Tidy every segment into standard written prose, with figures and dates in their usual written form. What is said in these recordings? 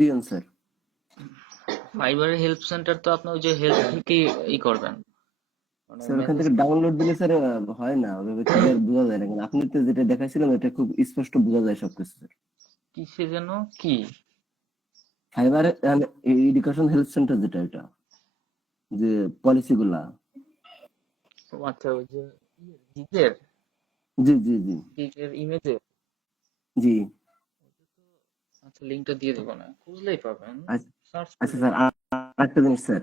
দিয়েন স্যার। ফাইবারের help centre তো আপনি ওই যে হেল্প থেকে করবেন, মানে স্যার ওখান মেসেজ। থেকে ডাউনলোড দিলে স্যার হয় না, ওইভাবে ক্লিয়ার বোঝা যায় না, কিন্তু আপনি তো যেটা দেখাইছিলেন এটা খুব স্পষ্ট বোঝা যায় সবকিছু স্যার। কিসে যেন কি? ফাইবার এডুকেশন হেলথ সেন্টার যেটা, এটা যে পলিসি গুলা। ও আচ্ছা, ওই যে গিগের জি জি জি গিগের ইমেজে। জি। আচ্ছা, লিংকটা দিয়ে দিব, না খুঁজলেই পাবেন, আচ্ছা সার্চ আচ্ছা করলেই স্যার, পাবেন। আরেকটা জিনিস স্যার,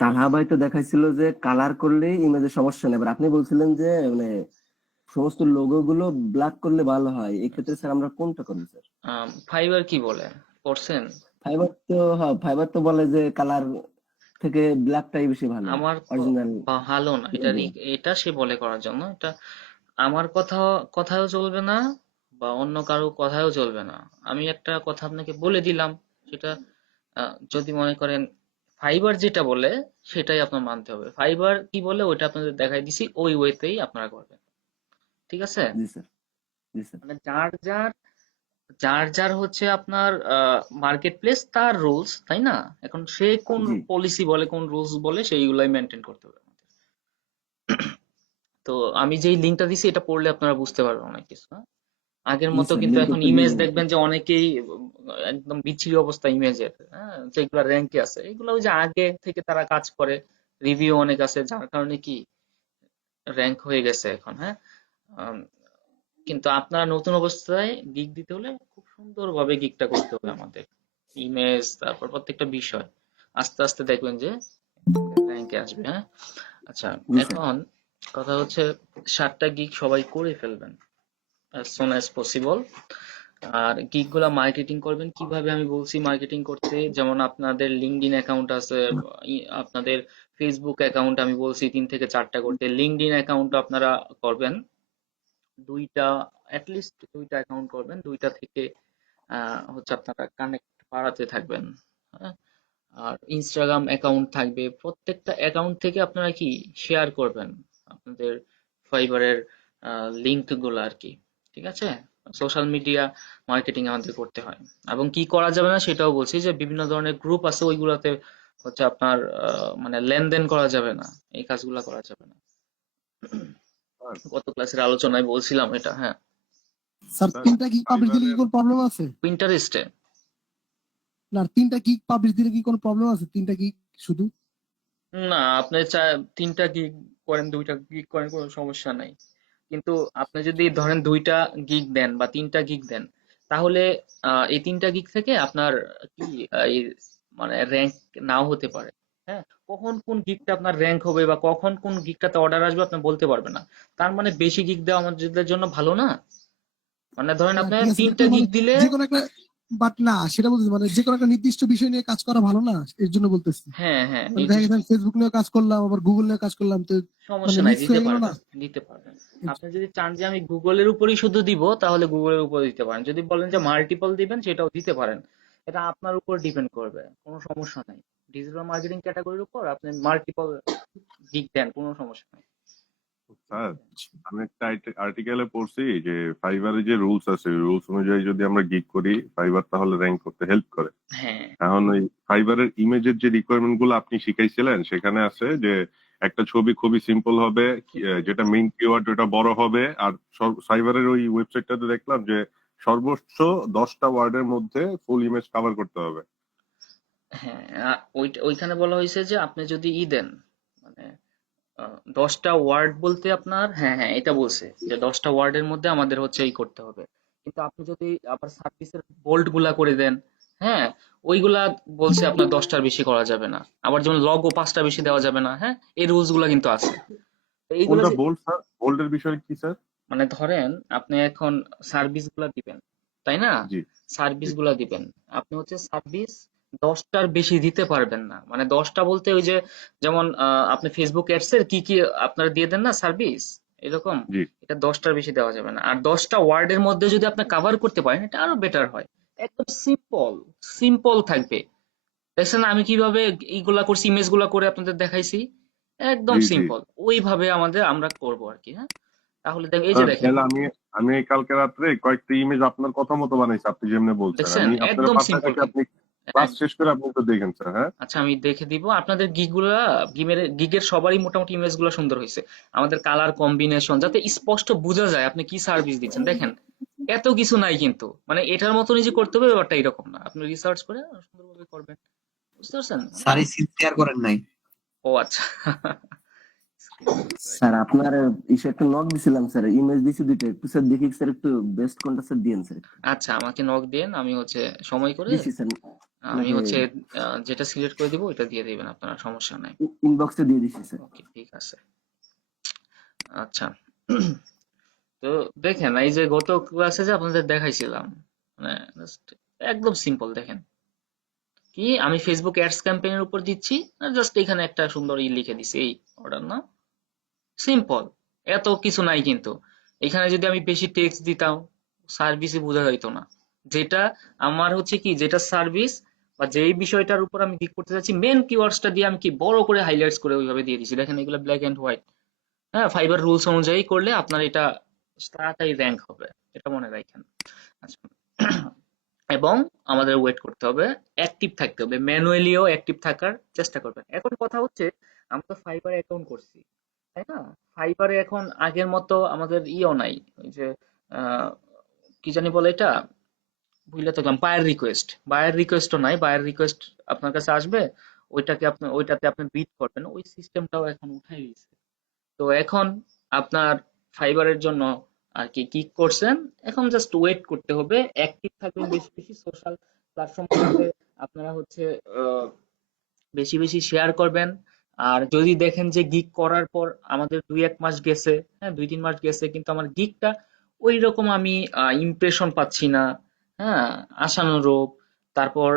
তালহা ভাই তো দেখাইছিল যে কালার করলেই ইমেজের সমস্যা নেই, এবার আপনি বলছিলেন যে মানে সমস্ত লোগো গুলো ব্ল্যাক করলে ভালো হয়, এই ক্ষেত্রে স্যার আমরা কোনটা করবো স্যার? ফাইবার কি বলে পড়ছেন? ফাইবার তো, হ্যাঁ ফাইবার তো বলে যে কালার থেকে ব্ল্যাকটাই বেশি ভালো, আমার অরিজিনাল ভালো না, লোগো। এটা সে বলে করার জন্য, এটা আমার কথাও চলবে না, বা অন্য কারো কথাও চলবে না। আমি একটা কথা আপনাকে বলে দিলাম, সেটা যদি মনে করেন ফাইবার যেটা বলে সেটাই আপনার মানতে হবে। ফাইবার কি বলে ওইটা আপনাদের দেখাই দিছি, ওই ওয়েতেই আপনারা করবেন, ঠিক আছে? জি স্যার, জি স্যার। মানে যার যার হচ্ছে আপনার মার্কেট প্লেস, তার রুলস, তাই না? এখন সে কোন জি পলিসি বলে, কোন রুলস বলে, সেইগুলাই মেনটেন করতে হবে আমাদের। তো আমি যেই লিঙ্কটা দিছি এটা পড়লে আপনারা বুঝতে পারবেন অনেক কিছু, হ্যাঁ? আগের জি মতো স্যার, কিন্তু লিঙ্ক এখন একটু ইমেজ দিবেন দেখবেন যে অনেকেই একদম বিচ্ছিরি অবস্থা ইমেজের, হ্যাঁ, যেগুলো র্যাঙ্কে আছে, এগুলো ওই যে আগে থেকে তারা কাজ করে, রিভিউ অনেক আছে, যার কারণে কি র্যাঙ্ক হয়ে গেছে এখন, হ্যাঁ। আম, কিন্তু আপনারা নতুন অবস্থায় গিগ দিতে হলে খুব সুন্দরভাবে গিগটা করতে হবে আমাদের, ইমেজ, তারপর প্রত্যেকটা বিষয় আস্তে আস্তে দেখবেন যে র্যাঙ্কে আসবে, হ্যাঁ। আচ্ছা, জি স্যার। এখন কথা হচ্ছে 7টা গিগ সবাই করে ফেলবেন as soon as possible। আর গিগ গুলা মার্কেটিং করবেন কিভাবে আমি বলছি মার্কেটিং করতে, যেমন আপনাদের লিঙ্কডইন অ্যাকাউন্ট আছে, আপনাদের ফেসবুক অ্যাকাউন্ট আমি বলছি 3 থেকে 4টা করতে, লিঙ্কডইন অ্যাকাউন্ট আপনারা করবেন দুইটা, অ্যাটলিস্ট দুইটা অ্যাকাউন্ট করবেন, দুইটা থেকে হচ্ছে আপনারা কানেক্ট বাড়াতে থাকবেন, হ্যাঁ। আর ইনস্টাগ্রাম অ্যাকাউন্ট থাকবে, প্রত্যেকটা অ্যাকাউন্ট থেকে আপনারা কি শেয়ার করবেন আপনাদের ফাইবারের লিংক গুলো আর কি, ঠিক আছে? সোশ্যাল মিডিয়া মার্কেটিং আমাদের করতে হয়। এবং কি করা যাবে না সেটাও বলছি, যে বিভিন্ন ধরনের গ্রুপ আছে ওইগুলোতে হচ্ছে আপনার মানে লেনদেন করা যাবে না, এই কাজগুলো করা যাবে না। স্যার গত ক্লাসের আলোচনায় বলছিলাম এটা, হ্যাঁ। স্যার স্যার 3টা গিগ পাবলিশ দিলে কি ফাইবারের কোনো প্রবলেম আছে? পিন্টারেস্টে না, 3টা গিগ পাবলিশ দিলে কি কোনো প্রবলেম আছে? 3টা গিগ শুধু? না, আপনি 3টা গিগ করেন, 2টা গিগ করেন, কোনো সমস্যা নাই। কিন্তু আপনি যদি ধরেন 2টা গিগ দেন বা 3টা গিগ দেন, তাহলে এই 3টা গিগ থেকে আপনার কি এই মানে র্যাঙ্ক নাও হতে পারে, হ্যাঁ। কখন কোন গিগটা আপনার র্যাঙ্ক হবে বা কখন কোন গিগটাতে অর্ডার আসবে আপনি বলতে পারবেন না। তার মানে বেশি গিগ দেওয়া আমাদের জন্য ভালো না। মানে ধরেন আপনি ঠিক আছে, তিনটা কিন্তু গিগ মানে দিলে, যে কোনো একটা, বাট না সেটা বলতেছি, মানে যে কোনো একটা নির্দিষ্ট বিষয় নিয়ে কাজ করা ভালো না, এর জন্য বলতেছি। হ্যাঁ হ্যাঁ, মানে দেখা নির্দিষ্ট গেছে ফেসবুক নিয়ে কাজ করলাম, আবার গুগল নিয়ে কাজ করলাম, তো মানে সমস্যা নাই, মিক্স দিতে হয়ে গেল না। পারবেন, দিতে পারবেন। আপনি যদি চান যে আমি গুগলের উপরেই শুধু দিব, তাহলে গুগলের উপরে দিতে পারেন। যদি বলেন যে মাল্টিপল দিবেন, সেটাও দিতে পারেন। এটা আপনার উপর ডিপেন্ড করবে, কোনো সমস্যা নাই। ডিজিটাল মার্কেটিং ক্যাটাগরির উপর আপনি মাল্টিপল দিক দেন, কোনো সমস্যা নাই। স্যার আমি একটা আর্টিকেলে পড়ছি যে ফাইবারে যে রুলস আছে রুলস অনুযায়ী যদি আমরা গিগ করি ফাইবার তাহলে র্যাঙ্ক করতে হেল্প করে। হ্যাঁ এখন ওই ফাইবারের ইমেজের যে রিকোয়ারমেন্ট গুলো আপনি শিখাইছিলেন সেখানে আছে যে একটা ছবি খুবই সিম্পল হবে, যেটা মেইন কিওয়ার্ড ওটা বড় হবে, আর ফাইবারের ওই ওয়েবসাইটটাতে দেখলাম যে সর্বোচ্চ 10টা ওয়ার্ডের মধ্যে ফুল ইমেজ কভার করতে হবে। হ্যাঁ, ওইখানে বলা হয়েছে যে আপনি যদি দেন, মানে 10টা ওয়ার্ড বলতে আপনার, হ্যাঁ হ্যাঁ, এটা বলছে যে 10টা ওয়ার্ডের মধ্যে আমাদের হচ্ছে করতে হবে। কিন্তু আপনি যদি আবার সার্ভিসের বোল্ড গুলা করে দেন, হ্যাঁ, ওইগুলা বলছে আপনার 10টার বেশি করা যাবে না। আবার যেমন লগও 5টা বেশি দেওয়া যাবে না, হ্যাঁ। এই রুলস গুলা কিন্তু আছে। তো এইগুলা কোনটা যে বোল্ড স্যার? বোল্ডের বিষয় কি স্যার? মানে ধরেন আপনি এখন সার্ভিস গুলা দিবেন, তাই না? জি জি সার্ভিস গুলা দিবেন, আপনি হচ্ছে সার্ভিস 10টার বেশি দিতে পারবেন না। মানে 10টা বলতে ওই যে যেমন আপনি ফেসবুক অ্যাডস এর কি কি আপনারা দিয়ে দেন না সার্ভিস, এরকম। জি এটা 10টার বেশি দেওয়া যাবে না। আর 10টা ওয়ার্ডের মধ্যে যদি আপনি কাভার করতে পারেন, এটা আরো বেটার হয়। একদম সিম্পল, সিম্পল থাকবে। দেখছেন না আমি কিভাবে এইগুলা করছি, ইমেজ গুলা করে আপনাদের দেখাইছি, একদম জি জি সিম্পল। ওইভাবে আমরা করবো আর কি, হ্যাঁ। তাহলে এই যে দেখেন, তাহলে আমি আমি এই কালকে রাত্রে কয়েকটা ইমেজ আপনার কথা মতো বানাইছি, আপনি যেমনি বলছেন। দেখছেন আমি আপনার একদম পাঠায় সিম্পল রাখি, কিন্তু। আপনি ক্লাস শেষ করে আপনি তো দেখেন স্যার। হ্যাঁ, আচ্ছা আমি দেখে দিব আপনাদের গিগের সবারই মোটামুটি ইমেজ গুলো সুন্দর হয়েছে। আমাদের কালার কম্বিনেশন যাতে স্পষ্ট বোঝা যায় আপনি কি সার্ভিস দিচ্ছেন। দেখেন এত কিছু নাই কিন্তু, মানে এটার মতনই যে করতে হবে ব্যাপারটা এরকম না, আপনি রিসার্চ করে সুন্দরভাবে করবেন। বুঝতে পারছেন মানে? স্যার স্ক্রিন শেয়ার করেন নাই। ও আচ্ছা স্যার আপনার ইসে একটা নক দিছিলাম স্যার, ইমেজ দিছি দুইটা, একটু স্যার দেখি স্যার, একটু বেস্ট কোনটা স্যার দিয়েন স্যার। আচ্ছা আমাকে নক দেন, আমি হচ্ছে সময় করে দিছি স্যার আমি আপনাকে, হচ্ছে যেটা সিলেক্ট করে দিব ওইটা দিয়ে দিবেন, আপনার সমস্যা নাই। ইনবক্সে দিয়ে দিছি স্যার। ওকে ঠিক আছে। আচ্ছা তো দেখেন এই যে গত ক্লাসে যে আপনাদের দেখাইছিলাম, মানে just একদম সিম্পল দেখেন, কি আমি ফেসবুক অ্যাডস ক্যাম্পেইনের উপর দিচ্ছি আর জাস্ট এখানে একটা সুন্দর লিখে দিছি এই অর্ডার না, সিম্পল, এত কিছু নাই কিন্তু। এখানে যদি আমি বেশি টেক্সট দিতাম সার্ভিসে বোঝা যাইতো না। যেটা আমার হচ্ছে কি, যেটা সার্ভিস বা যেই বিষয়টার উপর আমি ক্লিক করতে যাচ্ছি মেন কিওয়ার্ডসটা দিয়ে আমি কি বড় করে হাইলাইটস করে ওইভাবে দিয়ে দিছি। দেখেন এগুলো ব্ল্যাক এন্ড হোয়াইট। হ্যাঁ, ফাইবার রুলস অনুযায়ী করলে আপনার এটা তাড়াতাড়ি র্যাঙ্ক হবে, এটা মনে রাখেন। আচ্ছা এবং আমাদের ওয়েট করতে হবে, অ্যাক্টিভ থাকতে হবে, ম্যানুয়ালিও অ্যাক্টিভ থাকার চেষ্টা করবেন। এখন কথা হচ্ছে আমরা তো ফাইবারে অ্যাকাউন্ট করছি, তাই না? ফাইবারে এখন আগের মতো আমাদের ইও নাই, ওই যে আহ, কি জানি বলে এটা, বুঝলে তো, বায়ার রিকোয়েস্টও নাই। বায়ার রিকোয়েস্ট আপনার কাছে আসবে, ওইটাতে আপনি বিট করবেন, ওই সিস্টেমটাও এখন উঠাই দিয়েছে। তো এখন আপনার ফাইবারের জন্য আর কি কি করছেন, এখন জাস্ট ওয়েট করতে হবে, অ্যাক্টিভ থাকবেন বেশি বেশি, সোশ্যাল প্ল্যাটফর্মগুলোতে আপনারা হচ্ছে আহ, বেশি বেশি শেয়ার করবেন। আর যদি দেখেন যে গিগ করার পর আমাদের 2-1 মাস গেছে, হ্যাঁ 2-3 মাস গেছে, কিন্তু আমার গিগটা ওই রকম আমি ইমপ্রেশন পাচ্ছি না, হ্যাঁ আশানুরূপ, তারপর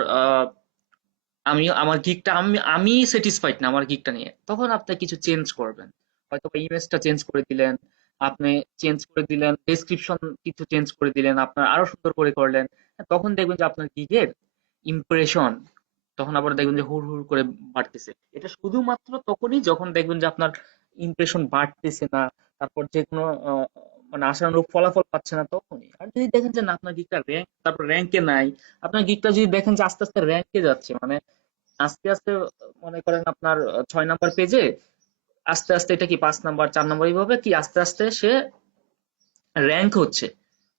আমি আমার গিগটা আমি আমি স্যাটিসফাইড না আমার গিগটা নিয়ে, তখন আপনি কিছু চেঞ্জ করবেন। হয়তো ইমেজটা চেঞ্জ করে দিলেন, আপনি চেঞ্জ করে দিলেন ডেসক্রিপশন, কিছু চেঞ্জ করে দিলেন, আপনার আরো সুন্দর করে করলেন। হ্যাঁ, তখন দেখবেন যে আপনার গিগের ইমপ্রেশন তখন আবার দেখবেন যে হুড় হুড় করে বাড়তেছে। এটা শুধুমাত্র তখনই যখন দেখবেন যে আপনার ইমপ্রেশন বাড়তেছে না, তারপর যে কোনো মানে আশানুরূপ ফলাফল পাচ্ছে না, তখনই। আর যদি দেখেন যে না আপনার গিগটা র্যাঙ্ক, তারপর র্যাঙ্কে নাই, আপনার গিগটা যদি দেখেন যে আস্তে আস্তে র্যাঙ্কে যাচ্ছে, মানে আস্তে আস্তে মনে করেন আপনার 6 নাম্বার পেজে, আস্তে আস্তে এটা কি 5 নাম্বার 4 নাম্বার এইভাবে কি আস্তে আস্তে সে র্যাঙ্ক হচ্ছে,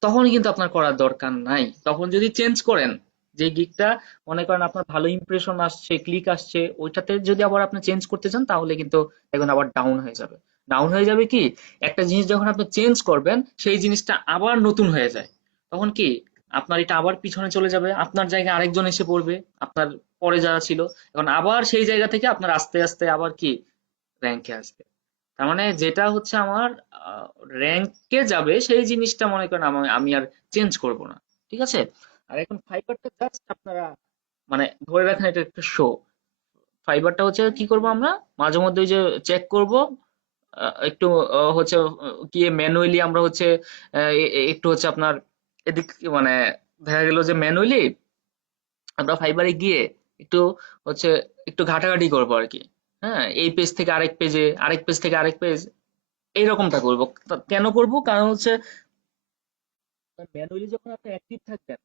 তখন কিন্তু আপনার করার দরকার নাই। তখন যদি চেঞ্জ করেন, যে গিগটা মনে করেন আপনার ভালো ইমপ্রেশন আসছে, ক্লিক আসছে, ওইটাতে যদি আবার আপনি চেঞ্জ করতে চান, তাহলে কিন্তু দেখবেন আবার ডাউন হয়ে যাবে। ডাউন হয়ে যাবে কি, একটা জিনিস যখন আপনি চেঞ্জ করবেন সেই জিনিসটা আবার নতুন হয়ে যায়, তখন কি আপনার এটা আবার পিছনে চলে যাবে, আপনার জায়গায় আরেকজন এসে পড়বে, আপনার পরে যারা ছিল, এখন আবার সেই জায়গা থেকে আপনার আস্তে আস্তে আবার কি র্যাঙ্কে আসবে। তার মানে যেটা হচ্ছে আমার র্যাঙ্কে যাবে সেই জিনিসটা মনে করেন আমি আর চেঞ্জ করব না, ঠিক আছে? আর এখন ফাইবারটা জাস্ট আপনারা মানে ধরে রাখেন এটা একটা শো। ফাইবারটা হচ্ছে কি করব আমরা, মাঝে মধ্যে ওই যে চেক করব, একটু হচ্ছে গিয়ে ম্যানুয়ালি আমরা হচ্ছে একটু হচ্ছে আপনার এদিক, মানে দেখা গেল যে ম্যানুয়ালি আমরা ফাইবারে গিয়ে একটু হচ্ছে একটু ঘাটাঘাটি করবো আর কি। হ্যাঁ, এই পেজ থেকে আরেক পেজে, আরেক পেজ থেকে আরেক পেজ, এইরকমটা করবো। কেন করব, কারণ হচ্ছে ম্যানুয়ালি যখন আপনি অ্যাক্টিভ থাকবেন,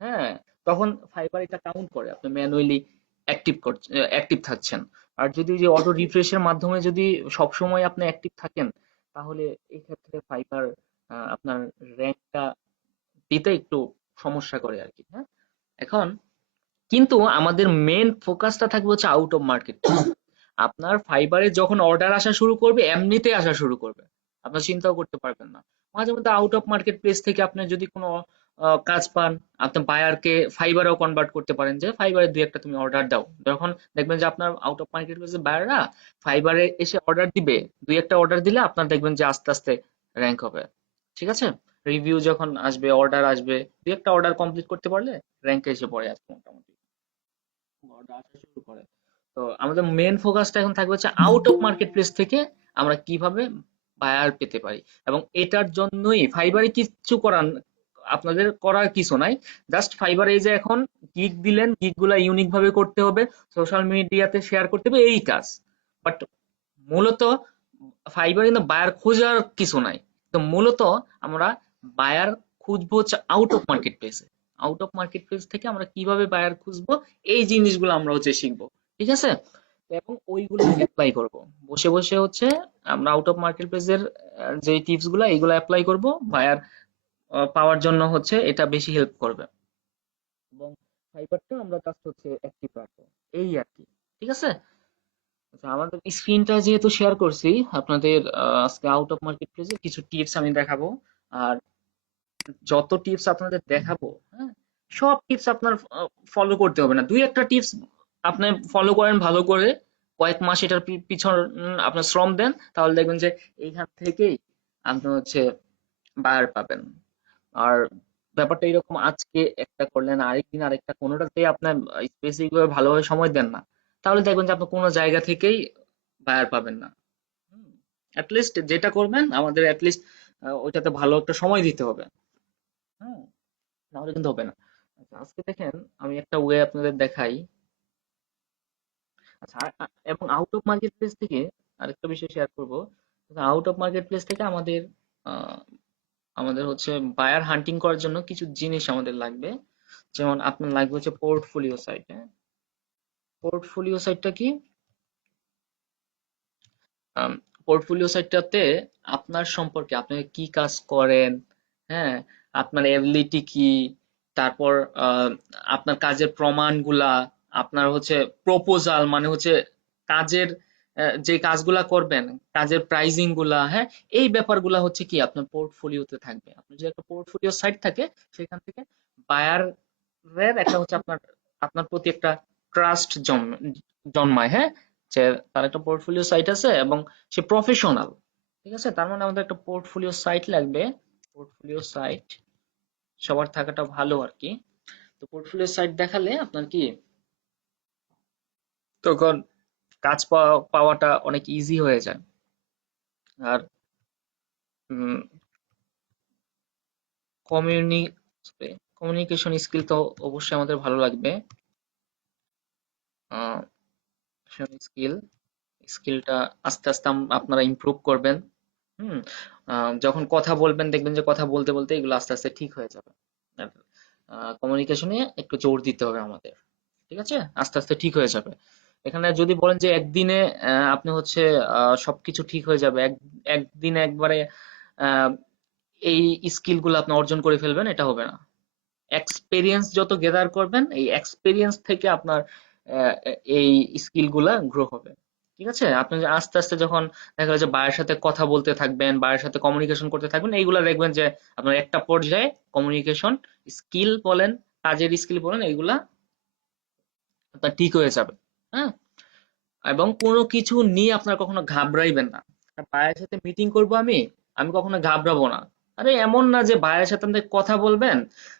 হ্যাঁ, তখন ফাইবার এটা কাউন্ট করে আপনি ম্যানুয়ালি অ্যাক্টিভ থাকছেন। আর যদি ওই যে অটো রিফ্রেশের মাধ্যমে যদি সবসময় আপনি অ্যাক্টিভ থাকেন, তাহলে এই ক্ষেত্রে ফাইবার আপনার র্যাঙ্কটা দিতে একটু সমস্যা করে আর কি। হ্যাঁ, এখন কিন্তু আমাদের মেন ফোকাসটা থাকবে হচ্ছে আউট অফ মার্কেট। আপনার ফাইবারে যখন অর্ডার আসা শুরু করবে এমনিতে আসা শুরু করবে, আপনার চিন্তাও করতে পারবেন না। মাঝে মধ্যে আউট অফ মার্কেট প্লেস থেকে আপনি যদি কোনো কাজ পান, আপনি বায়ারকে ফাইবারেও কনভার্ট করতে পারেন, যে ফাইবারে 2-1টা তুমি অর্ডার দাও, যখন দেখবেন যে আপনার আউট অফ মার্কেট প্লেসের বায়াররা ফাইবারে এসে অর্ডার দিবে, 2-1টা অর্ডার দিলে আপনার দেখবেন যে আস্তে আস্তে র্যাঙ্ক হবে, ঠিক আছে? রিভিউ যখন আসবে, অর্ডার আসবে, 2-1টা অর্ডার কমপ্লিট করতে পারলে র্যাঙ্কে এসে পড়ে আসবে মোটামুটি, অর্ডার আসা শুরু করে। তো আমাদের মেন ফোকাসটা এখন থাকবে হচ্ছে আউট অফ মার্কেট প্লেস থেকে আমরা কিভাবে বায়ার পেতে পারি। এবং এটার জন্যই ফাইবারে কিচ্ছু আপনাদের করার কিছু নাই, জাস্ট ফাইবারে এই যে এখন গিগ দিলেন, গিগ গুলা ইউনিক ভাবে করতে হবে, সোশ্যাল মিডিয়াতে শেয়ার করতে হবে, এই কাজ। বাট মূলত ফাইবারে কিন্তু বায়ার খোঁজার কিছু নাই, তো মূলত আমরা বায়ার খুঁজবো হচ্ছে আউট অফ মার্কেট প্লেসে। আউট অফ মার্কেট প্লেস থেকে আমরা কিভাবে বায়ার খুঁজবো এই জিনিসগুলো আমরা হচ্ছে শিখবো, ঠিক আছে? তো এবং ওইগুলো অ্যাপ্লাই করব, বসে বসে হচ্ছে আমরা আউট অফ মার্কেট প্লেসের যে টিপস গুলা এইগুলো অ্যাপ্লাই করব, বায়ার পাওয়ার জন্য হচ্ছে এটা বেশি হেল্প করবে। এবং ফাইবারটা আমরা জাস্ট হচ্ছে অ্যাক্টিভ রাখবো, এই আর কি, ঠিক আছে? আচ্ছা, আমাদের স্ক্রিনটা যেহেতু শেয়ার করছি আপনাদের, আজকে আউট অফ মার্কেট প্লেসে কিছু টিপস আমি দেখাবো। আর যত টিপস আপনাদের দেখাবো, হ্যাঁ, সব টিপস আপনার ফলো করতে হবে না, দুই একটা টিপস আপনি ফলো করেন ভালো করে, কয়েক মাস এটার পিছন আপনার শ্রম দেন, তাহলে দেখবেন যে এইখান থেকেই আপনি হচ্ছে বায়ার পাবেন। আর ব্যাপারটা এরকম, আজকে একটা করলেন আরেকদিন আরেকটা, কোনোটাতে আপনার স্পেসিফিক ভাবে ভালোভাবে সময় দেন না, তাহলে দেখবেন যে আপনি কোনো জায়গা থেকেই বায়ার পাবেন না। অ্যাটলিস্ট যেটা করবেন আমাদের অ্যাটলিস্ট ওইটাতে ভালো একটা সময় দিতে হবে, হ্যাঁ, নাহলে কিন্তু হবে না। আচ্ছা, আজকে দেখেন আমি একটা ওয়ে আপনাদের দেখাই। আচ্ছা, এবং আউট অফ মার্কেট প্লেস থেকে আরেকটা বিষয় শেয়ার করব। আউট অফ মার্কেট প্লেস থেকে আমাদের আহ, আমাদের হচ্ছে বায়ার হান্টিং করার জন্য কিছু জিনিস আমাদের লাগবে। যেমন আপনার লাগবে হচ্ছে পোর্টফোলিও সাইট। হ্যাঁ, পোর্টফোলিও সাইটটা কি? পোর্টফোলিও সাইটটাতে আপনার সম্পর্কে, আপনি কি কাজ করেন, হ্যাঁ, আপনার এবিলিটি কি, তারপর আপনার কাজের প্রমাণগুলা, আপনার হচ্ছে প্রপোজাল মানে হচ্ছে কাজের যে কাজগুলা করবেন, কাজের প্রাইজিং গুলা, হ্যাঁ, এই ব্যাপারগুলা হচ্ছে কি আপনার পোর্টফোলিওতে থাকবে। আপনার যে একটা পোর্টফোলিও সাইট থাকে, সেখান থেকে বায়ারের একটা হচ্ছে আপনার আপনার প্রতি একটা ট্রাস্ট জন্মায়, হ্যাঁ, যে তার একটা পোর্টফোলিও সাইট আছে এবং সে প্রফেশনাল, ঠিক আছে? তার মানে আমাদের একটা পোর্টফোলিও সাইট লাগবে। পোর্টফোলিও সাইট সবার থাকাটা ভালো আর কি। তো পোর্টফোলিও সাইট দেখালে আপনার কি তখন কাজ পাওয়াটা অনেক ইজি হয়ে যায়। আর কমিউনি কমিউনিকেশন স্কিল তো অবশ্যই আমাদের ভালো লাগবে। স্কিল স্কিলটা আস্তে আস্তে আপনারা ইমপ্রুভ করবেন। হুম, যখন কথা বলবেন দেখবেন যে কথা বলতে বলতে এগুলো আস্তে আস্তে ঠিক হয়ে যাবে। কমিউনিকেশনে একটু জোর দিতে হবে আমাদের, ঠিক আছে? আস্তে আস্তে ঠিক হয়ে যাবে। এখানে যদি বলেন যে একদিনে আপনি হচ্ছে সবকিছু ঠিক হয়ে যাবে, একদিনে একবারে আহ, এই স্কিল গুলো আপনি অর্জন করে ফেলবেন, এটা হবে না। এক্সপেরিয়েন্স যত গেদার করবেন, এই এক্সপেরিয়েন্স থেকে আপনার এই স্কিল গুলা গ্রো হবে, ঠিক আছে? আপনি যে আস্তে আস্তে যখন দেখা যায় যে বায়ের সাথে কথা বলতে থাকবেন, বায়ের সাথে কমিউনিকেশন করতে থাকবেন, এইগুলা দেখবেন যে আপনার একটা পর্যায়ে কমিউনিকেশন স্কিল বলেন, কাজের স্কিল বলেন, এইগুলা আপনার ঠিক হয়ে যাবে। হ্যাঁ, এবং কোনো কিছু নিয়ে আপনার কখনো ঘাবড়াইবেন না। বায়ের সাথে মিটিং করব আমি, আমি কখনো ঘাবড়াবো না। আরে এমন না যে বায়ের সাথে আপনি কথা বলবেন,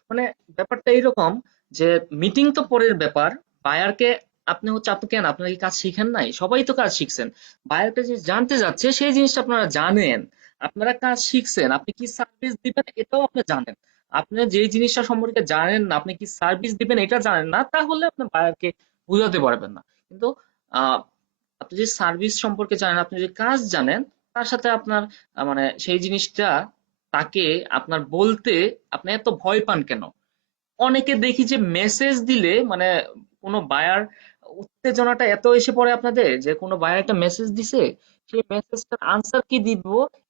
মানে ব্যাপারটা এইরকম যে মিটিং তো পরের ব্যাপার, বায়ারকে আপনি হচ্ছে, আপনি কেন, আপনারা কি কাজ শিখেন নাই? সবাই তো কাজ শিখছেন। বায়ারটা যে জানতে যাচ্ছে সেই জিনিসটা আপনারা জানেন, আপনারা কাজ শিখছেন, আপনি কি সার্ভিস দিবেন এটাও আপনি জানেন। আপনি যে জিনিসটা সম্পর্কে জানেন না, আপনি কি সার্ভিস দিবেন এটা জানেন না, তাহলে আপনি বায়ারকে বুঝাতে পারবেন না। কিন্তু আহ আপনি যে সার্ভিস সম্পর্কে জানেন, আপনি যে কাজ জানেন, তার সাথে আপনার মানে সেই জিনিসটা তাকে আপনার বলতে আপনি এত ভয় পান কেন? অনেকে দেখি যে মেসেজ দিলে মানে কোনো বায়ার, উত্তেজনাটা এত এসে পড়ে আপনাদের যে কোনো বায়ার একটা মেসেজ দিছে, সেই মেসেজটার আনসার কি দিব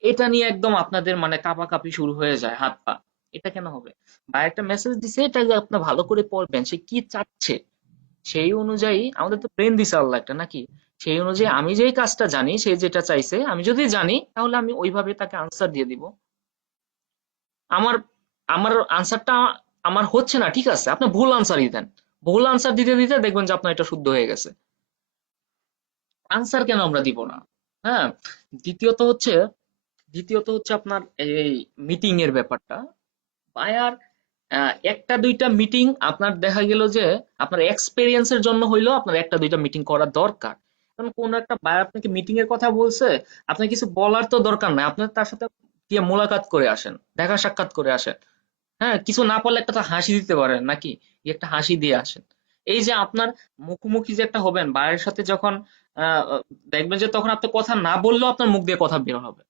এটা নিয়ে একদম আপনাদের মানে কাঁপাকাঁপি শুরু হয়ে যায়, হাত পা। এটা কেন হবে? বায়ার একটা মেসেজ দিছে, এটা আপনি ভালো করে পড়বেন, সে কি চাচ্ছে সেই অনুযায়ী, আমাদের তো ব্রেন দিছে আল্লাহ একটা নাকি, সেই অনুযায়ী আমি যেই কাজটা জানি, সে যেটা চাইছে আমি যদি জানি, তাহলে আমি ওইভাবে তাকে আনসার দিয়ে দিব। আমার আমার আনসারটা আমার হচ্ছে না, ঠিক আছে, আপনি ভুল আনসারই দেন, ভুল আনসার দিতে দিতে দেখবেন যে আপনার এটা শুদ্ধ হয়ে গেছে। আনসার কেন আমরা দিব না? হ্যাঁ, দ্বিতীয়ত হচ্ছে দ্বিতীয়ত হচ্ছে আপনার এই মিটিং এর ব্যাপারটা। বায়ার একটা দুইটা মিটিং আপনার দেখা গেল যে আপনার এক্সপেরিয়েন্সের জন্য হইলেও আপনার একটা দুইটা মিটিং করা দরকার। কারণ কোন একটা বায়ার আপনাকে মিটিং এর কথা বলছে, আপনার কিছু বলার তো দরকার নাই, আপনার তার সাথে গিয়ে মোলাকাত করে আসেন, দেখা সাক্ষাৎ করে আসেন। হ্যাঁ, কিছু না পারলে একটা তো হাসি দিতে পারেন নাকি, এই একটা হাসি দিয়ে আসেন। এই যে আপনার মুখোমুখি যে একটা হবেন বায়ের সাথে, যখন আহ, দেখবেন যে তখন আপনি কথা না বললেও আপনার মুখ দিয়ে কথা বের হবে।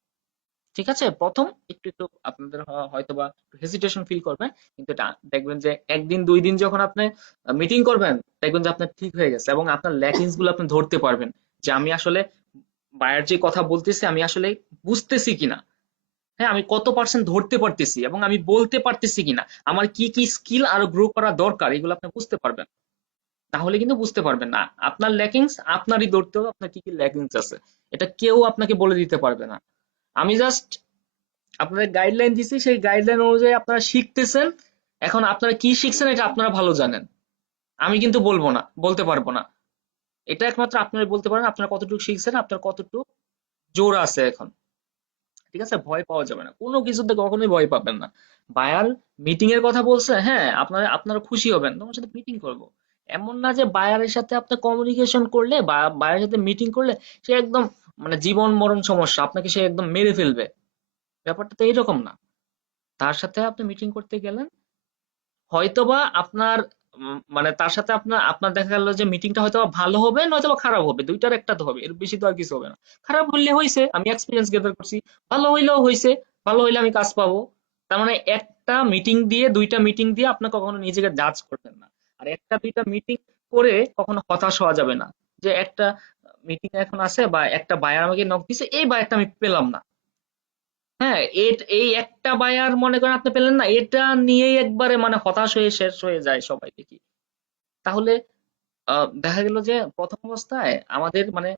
ঠিক আছে, প্রথম একটু একটু আপনাদের হয়তোবা হেজিটেশন ফিল করবেন, কিন্তু এটা দেখবেন যে একদিন দুই দিন যখন আপনি মিটিং করবেন, দেখবেন যে আপনার ঠিক হয়ে গেছে এবং আপনার ল্যাকিংস গুলো আপনি ধরতে পারবেন যে আমি আসলে বায়ার যে কথা বলতেছি আমি আসলে বুঝতেছি কিনা, হ্যাঁ আমি কত পার্সেন্ট ধরতে পারতেছি এবং আমি বলতে পারতেছি কিনা, আমার কি কি স্কিল আরো গ্রো করা দরকার এগুলো আপনি বুঝতে পারবেন। তাহলে কিন্তু বুঝতে পারবেন না আপনার ল্যাকিংস আপনারই ধরতে হবে, আপনার কি কি ল্যাকিংস আছে, এটা কেউ আপনাকে বলে দিতে পারবে না। আমি জাস্ট আপনাদের গাইডলাইন দিছি, সেই গাইডলাইন অনুযায়ী আপনারা শিখতেছেন। এখন আপনারা কি শিখছেন এটা আপনারা ভালো জানেন, আমি কিন্তু বলবো না, বলতে পারবো না। এটা একমাত্র আপনারা বলতে পারেন আপনারা কতটুকু শিখছেন, আপনার কতটুকু জোর আছে এখন। ঠিক আছে, ভয় পাওয়া যাবে না, কোনো কিছুতে কখনোই ভয় পাবেন না। বায়ার মিটিং এর কথা বলছে, হ্যাঁ আপনারা আপনারা খুশি হবেন তোমার সাথে মিটিং করব, এমন না যে বায়ারের সাথে আপনি কমিউনিকেশন করলে বা বায়ারের সাথে মিটিং করলে সে একদম মানে জীবন মরণ সমস্যা, আপনাকে সে একদম মেরে ফেলবে, ব্যাপারটা তো এইরকম না। তার সাথে আপনি মিটিং করতে গেলেন, হয়তোবা আপনার মানে তার সাথে আপনার আপনার দেখা গেল যে মিটিংটা হয়তোবা ভালো হবে নয়তোবা খারাপ হবে, দুইটার একটা তো হবে, এর বেশি তো আর কিছু হবে না। খারাপ হইলে হয়েছে আমি এক্সপিরিয়েন্স গেদার করছি, ভালো হইলেও হয়েছে, ভালো হইলে আমি কাজ পাবো। তার মানে একটা মিটিং দিয়ে দুইটা মিটিং দিয়ে আপনি কখনো নিজেকে জাজ করবেন না। আর একটা দুইটা মিটিং করে কখনো হতাশ হওয়া যাবে না যে একটা মিটিং এখন আছে বা একটা বায়ার আমাকে নক দিছে, এই বায়ারটা আমি পেলাম না। হ্যাঁ, এই একটা বায়ার মনে করেন আপনি পেলেন না, এটা নিয়েই একবারে মানে হতাশ হয়ে শেষ হয়ে যায় সবাই দেখি। তাহলে দেখা গেল যে প্রথম অবস্থায় আমাদের মানে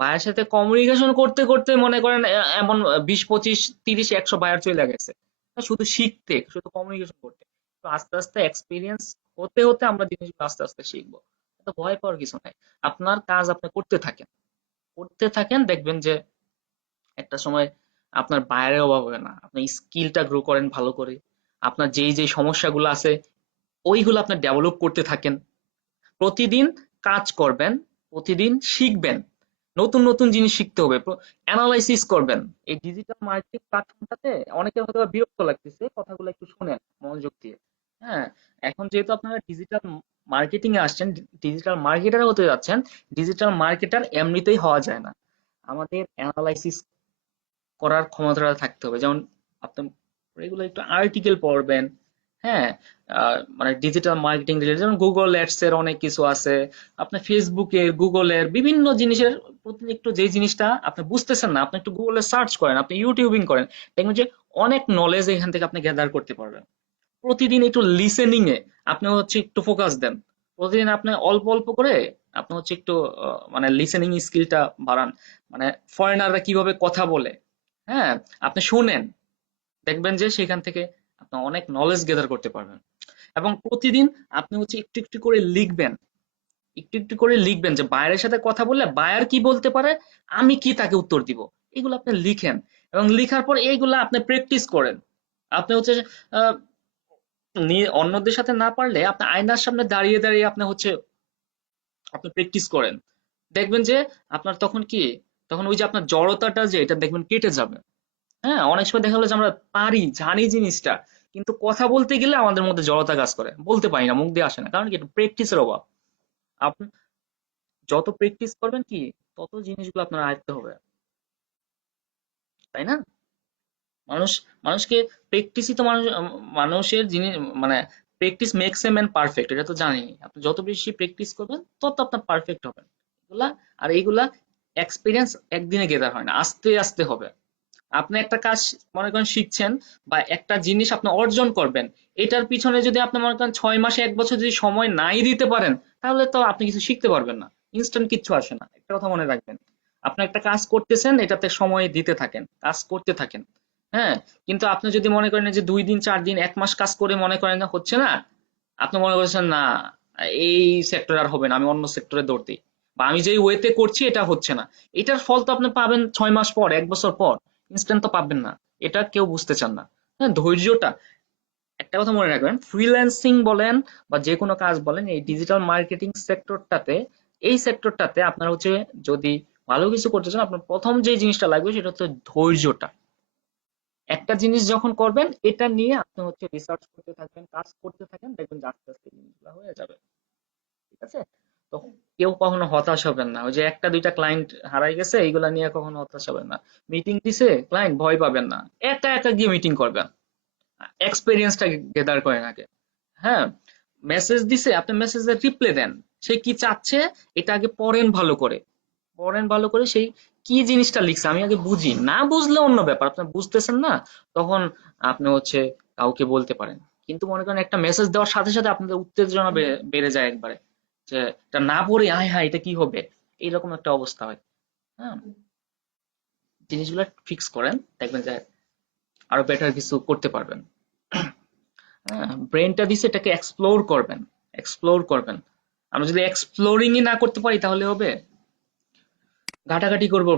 বায়ার সাথে কমিউনিকেশন করতে করতে মনে করেন এমন 20 25 30 100 বায়ার চলে গেছে, শুধু শিখতে শুধু কমিউনিকেশন করতে। তো আস্তে আস্তে এক্সপিরিয়েন্স হতে হতে আমরা জিনিসগুলো আস্তে আস্তে শিখবো। তো ভয় পাওয়ার কিছু নাই, আপনার কাজ আপনি করতে থাকেন, দেখবেন যে একটা সময় আপনার বায়ারের অভাব হবে না, আপনি স্কিলটা গ্রো করেন ভালো করে, আপনার যেই যেই সমস্যাগুলো আছে ওইগুলো আপনি ডেভেলপ করতে থাকেন, প্রতিদিন কাজ করবেন, প্রতিদিন শিখবেন, নতুন নতুন জিনিস শিখতে হবে, অ্যানালাইসিস করবেন। এই ডিজিটাল মার্কেটিং প্ল্যাটফর্মটাতে অনেকের হয়তো বা বিরক্ত লাগতেছে, কথাগুলো একটু শুনেন মনোযোগ দিয়ে। হ্যাঁ, এখন যেহেতু আপনারা ডিজিটাল মার্কেটিং এ আসছেন, ডিজিটাল মার্কেটার হতে যাচ্ছেন, ডিজিটাল মার্কেটার এমনিতেই হওয়া যায় না, আমাদের অ্যানালাইসিস করার ক্ষমতাটা থাকতে হবে। যেমন আপনি রেগুলার একটু আর্টিকেল পড়বেন, হ্যাঁ মানে ডিজিটাল মার্কেটিং রিলেটেড, যেমন গুগল অ্যাডস এর অনেক কিছু আছে, আপনি ফেসবুকের গুগলের বিভিন্ন জিনিসের প্রতি একটু যে জিনিসটা আপনি বুঝতেছেন না আপনি একটু গুগলে সার্চ করেন, আপনি ইউটিউবিং করেন, দেখবেন যে অনেক নলেজ এখান থেকে আপনি গ্যাদার করতে পারবেন। প্রতিদিন একটু লিসেনিং এ আপনি হচ্ছে একটু ফোকাস দেন, প্রতিদিন আপনি অল্প অল্প করে আপনি হচ্ছে একটু মানে লিসেনিং স্কিলটা বাড়ান, মানে ফরেনাররা কিভাবে কথা বলে, হ্যাঁ আপনি শুনেন, দেখবেন যে সেখান থেকে আপনি অনেক নলেজ গেদার করতে পারবেন। এবং প্রতিদিন আপনি হচ্ছে একটু একটু করে লিখবেন, একটু একটু করে লিখবেন যে বায়ারের সাথে কথা বললে বায়ার কি বলতে পারে, আমি কি তাকে উত্তর দিব, এগুলো আপনি লিখেন। এবং লিখার পর এইগুলা আপনি প্র্যাকটিস করেন। আপনি হচ্ছে আহ, অন্যদের সাথে না পারলে আপনি আয়নার সামনে দাঁড়িয়ে দাঁড়িয়ে আপনি হচ্ছে আপনি প্র্যাকটিস করেন, দেখবেন যে আপনার তখন কি, তখন ওই যে আপনার জড়তাটা যে এটা দেখবেন কেটে যাবে। হ্যাঁ, অনেক সময় দেখা গেলো যে আমরা পারি জানি জিনিসটা, কিন্তু কথা বলতে গেলে আমাদের মধ্যে জড়তা কাজ করে, বলতে পারি না, মুখ দিয়ে আসে না, কারণ কি প্র্যাকটিসের অভাব। আপনি যত প্র্যাকটিস করবেন কি তত জিনিসগুলো আপনার আয়ত্ত হবে, তাই না? মানুষ মানুষকে প্র্যাকটিসই তো মানুষের জিনিস মানে practice makes a man perfect, এটা তো জানি। আপনি যত বেশি প্র্যাকটিস করবেন তত আপনার পারফেক্ট হবেন এগুলা। আর এইগুলা এক্সপিরিয়েন্স একদিনে গেদার হয় না, আস্তে আস্তে হবে। আপনি একটা কাজ মনে করেন শিখছেন বা একটা জিনিস আপনি অর্জন করবেন, এটার পিছনে যদি আপনি মনে করেন 6 মাসে 1 বছর যদি সময় নাই দিতে পারেন, তাহলে তো আপনি কিছু শিখতে পারবেন না, ইনস্ট্যান্ট কিচ্ছু আসে না, একটা কথা মনে রাখবেন। আপনি একটা কাজ করতেছেন, এটাতে সময় দিতে থাকেন, কাজ করতে থাকেন, হ্যাঁ। কিন্তু আপনি যদি মনে করেন যে 2 দিন 4 দিন 1 মাস কাজ করে মনে করেন না হচ্ছে না, আপনি মনে করছেন না এই সেক্টর আর হবে না, আমি অন্য সেক্টরে দৌড় দিই, বা আমি যেই ওয়েতে করছি এটা হচ্ছে না, এটার ফল তো আপনি পাবেন 6 মাস পর 1 বছর পর, ইনস্ট্যান্ট তো পাবেন না। এটা কেউ বুঝতে চান না। হ্যাঁ, ধৈর্যটা একটা কথা মনে রাখবেন, ফ্রিল্যান্সিং বলেন বা যে কোনো কাজ বলেন, এই ডিজিটাল মার্কেটিং সেক্টরটাতে, এই সেক্টরটাতে আপনার হচ্ছে যদি ভালো কিছু করতে চান, আপনার প্রথম যে জিনিসটা লাগবে সেটা হচ্ছে ধৈর্যটা। একটা জিনিস যখন করবেন এটা নিয়ে আপনি হচ্ছে রিসার্চ করতে থাকবেন, কাজ করতে থাকেন, দেখবেন যে আস্তে আস্তে জিনিসগুলো হয়ে যাবে। ঠিক আছে? তো কেউ কখনো হতাশ হবেন না। ওই যে একটা দুইটা ক্লায়েন্ট হারাই গেছে এইগুলা নিয়ে কখনো হতাশ হবেন না। মিটিং দিছে ক্লায়েন্ট, ভয় পাবেন না, একা একা গিয়ে মিটিং করবেন, এক্সপেরিয়েন্সটা গেদার করেন আগে। হ্যাঁ, মেসেজ দিছে, আপনি মেসেজের রিপ্লাই দেন, সে কি চাচ্ছে এটা আগে পড়েন ভালো করে, পড়েন ভালো করে, সেই কি জিনিসটা লিখছে আমি আগে বুঝি, না বুঝলে অন্য ব্যাপার, আপনি বুঝতেছেন না তখন আপনি হচ্ছে কাউকে বলতে পারেন। কিন্তু মনে করেন একটা মেসেজ দেওয়ার সাথে সাথে আপনাদের উত্তেজনা বেড়ে যায় একবারে, যে এটা না পড়ে আয় হায় এটা কি হবে, এইরকম একটা অবস্থা হয়। হ্যাঁ, জিনিসগুলো ফিক্স করেন, দেখবেন যে আরো বেটার কিছু করতে পারবেন। হ্যাঁ, ব্রেনটা দিছে, এটাকে এক্সপ্লোর করবেন, এক্সপ্লোর করবেন। আমরা যদি এক্সপ্লোরিংই না করতে পারি তাহলে হবে? ঘাটাঘাটি করবো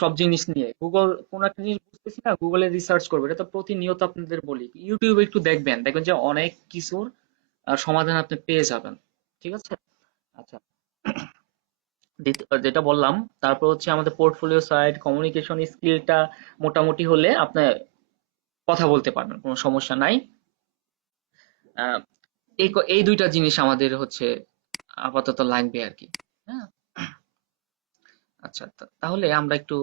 সব জিনিস নিয়ে, গুগল কোন একটা জিনিস বুঝতেছি না গুগলে রিসার্চ করবো, এটা তো প্রতিনিয়ত আপনাদের বলি। ইউটিউবে একটু দেখবেন, দেখবেন যে অনেক কিছুর সমাধান আপনি পেয়ে যাবেন। ঠিক আছে? আচ্ছা, যেটা বললাম, তারপর হচ্ছে আমাদের পোর্টফোলিও সাইড, কমিউনিকেশন স্কিলটা মোটামুটি হলে আপনি কথা বলতে পারবেন, কোনো সমস্যা নাই। আহ, এই দুইটা জিনিস আমাদের হচ্ছে আপাতত লাগবে আর কি। হ্যাঁ, আচ্ছা, তাহলে আমরা একটু,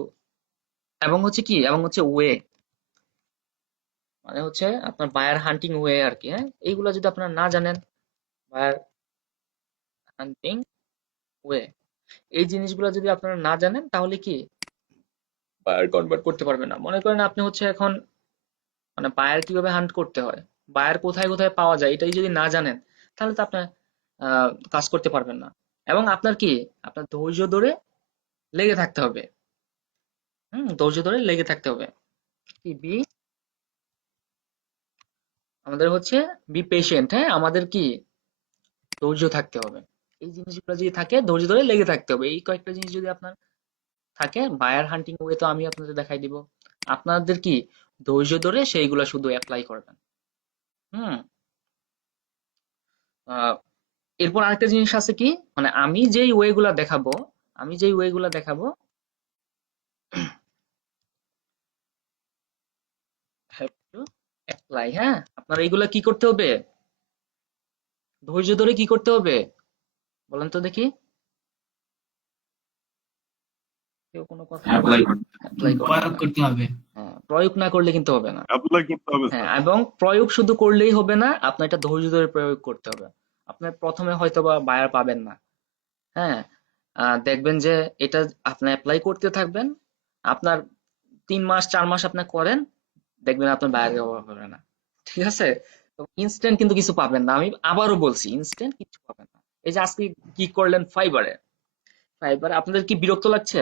এবং হচ্ছে কি, এবং হচ্ছে ওয়ে, মানে হচ্ছে আপনার বায়ার হান্টিং ওয়ে আর কি। হ্যাঁ, এইগুলা যদি আপনারা না জানেন, বায়ার হান্টিং ওয়ে, এই জিনিসগুলো যদি আপনারা না জানেন তাহলে কি বায়ার কনভার্ট করতে পারবেন না। মনে করেন আপনি হচ্ছে এখন মানে বায়ার কিভাবে হান্ট করতে হয়, বায়ার কোথায় কোথায় পাওয়া যায় এটাই যদি না জানেন, তাহলে তো আপনার কাজ করতে পারবেন না। এবং আপনার কি, আপনার ধৈর্য ধরে লেগে থাকতে হবে। ধৈর্য ধরে লেগে থাকতে হবে। কি বি, আমাদের হচ্ছে বি পেশেন্ট। হ্যাঁ, আমাদের কি ধৈর্য থাকতে হবে। এই জিনিসগুলো যদি থাকে, ধৈর্য ধরে লেগে থাকতে হবে, এই কয়েকটা জিনিস যদি আপনার থাকে, বায়ার হান্টিং ওয়ে তো আমি আপনাদের দেখাই দিব। আপনাদের কি ধৈর্য ধরে সেইগুলা শুধু অ্যাপ্লাই করবেন। হুম আহ, এরপর আরেকটা জিনিস আছে কি, মানে আমি যেই ওয়ে গুলা দেখাবো, আমি যেই ওয়ে গুলা দেখাবো, have to apply। হ্যাঁ, আপনার এইগুলা কি করতে হবে, ধৈর্য ধরে কি করতে হবে বলেন তো দেখি, কেউ কোনো কথা বলে? অ্যাপ্লাই করতে অ্যাপ্লাই করতে প্রয়োগ হবে। করতে হবে। হ্যাঁ, প্রয়োগ না করলে কিন্তু হবে না। অ্যাপ্লাই করতে হবে হ্যাঁ, স্যার। এবং প্রয়োগ শুধু করলেই হবে না, আপনার এটা ধৈর্য ধরে প্রয়োগ করতে হবে। আপনার প্রথমে হয়তোবা বায়ার পাবেন না। হ্যাঁ, দেখবেন যে এটা আপনি অ্যাপ্লাই করতে থাকবেন, আপনার 3 মাস 4 মাস আপনি করেন, দেখবেন আপনার বায়ারের অভাব হবে না। ঠিক আছে? তো ইনস্ট্যান্ট কিন্তু কিছু পাবেন না, আমি আবারও বলছি, ইনস্ট্যান্ট কিছু পাবেন না। এই যে আজকে কি করলেন ফাইবারে, ফাইবারে আপনাদের কি বিরক্ত লাগছে?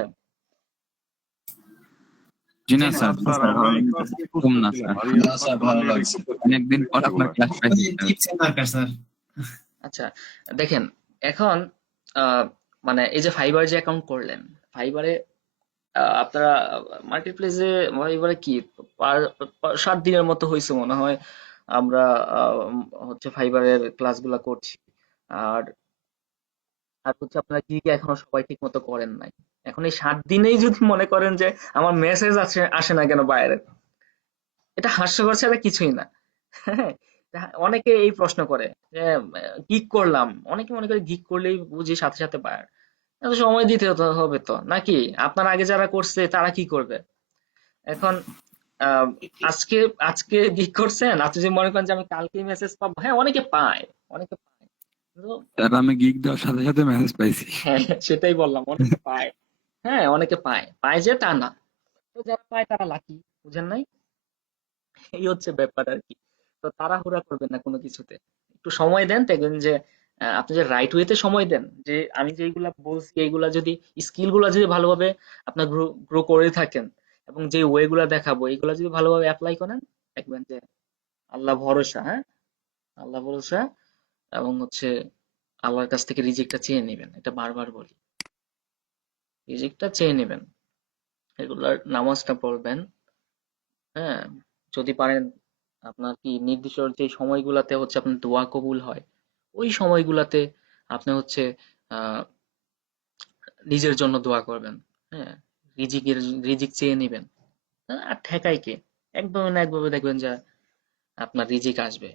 জি না না স্যার, স্যার, আমি এই ক্লাসটাই কম না খুঁজতেছিলাম, স্যার। আমি না স্যার, ভালো আমি লাগছে, করতে অনেকদিন পর চাচ্ছি আপনার এগুলা। ক্লাস পাইছি স্যার। দরকার স্যার। আচ্ছা, দেখেন এখন মানে এই যে ফাইবার যে অ্যাকাউন্ট করলেন, ফাইবারে আপনারা মার্কেট প্লেসে, ফাইবারে কি 7 দিনের মতো হয়েছে মনে হয় আমরা হচ্ছে ফাইবারের ক্লাসগুলা করছি। আর আর হচ্ছে আপনারা কি কি এখনো সবাই ঠিক মতো করেন নাই। এখন এই 7 দিনেই যদি মনে করেন যে আমার মেসেজ আসে আসে না কেন বাইরে, এটা হাস্যকর ছাড়া কিছুই না। হ্যাঁ, অনেকে এই প্রশ্ন করে যে গিগ করলাম, অনেকে মনে করে গিগ করলেই বুঝি সাথে সাথে বায়ার, এত সময় দিতে হবে তো নাকি? আপনার আগে যারা করছে তারা কি করবে এখন? আহ, আজকে আজকে গিগ করছেন, আপনি যদি মনে করেন যে আমি কালকেই মেসেজ পাবো, হ্যাঁ অনেকে পায়, অনেকে পায়, কিন্তু স্যার আমি গিগ দেওয়ার সাথে সাথে মেসেজ পাইছি। হ্যাঁ সেটাই বললাম, অনেকে পায়। হ্যাঁ, অনেকে পায়, পায় যে তা না, তো যারা পায় তারা লাকি, বুঝেন নাই? এই হচ্ছে ব্যাপার আর কি। তো তাড়াহুড়া করবেন না কোনো কিছুতে, একটু সময় দেন, দেখবেন যে আপনি যে রাইট ওয়েতে সময় দেন, যে আমি যেগুলা বলছি এইগুলা যদি, স্কিল গুলা যদি ভালোভাবে আপনার গ্রো গ্রো করে থাকেন, এবং যে ওয়ে গুলা দেখাবো এইগুলা যদি ভালোভাবে অ্যাপ্লাই করেন, দেখবেন যে আল্লাহ ভরসা। হ্যাঁ, আল্লাহ ভরসা, এবং হচ্ছে আল্লাহর কাছ থেকে রিজিকটা চেয়ে নেবেন, এটা বারবার বলি, রিজিকটা চেয়ে নেবেন, রেগুলার নামাজটা পড়বেন। হ্যাঁ, যদি পারেন আপনার কি নির্দিষ্ট যে সময়গুলাতে হচ্ছে আপনার দোয়া কবুল হয়, ওই সময়গুলাতে আপনি হচ্ছে আহ নিজের জন্য দোয়া করবেন। হ্যাঁ, রিজিকের রিজিক চেয়ে নিবেন। আর ঠেকাই কে, একভাবে না একভাবে দেখবেন যে আপনার রিজিক আসবে।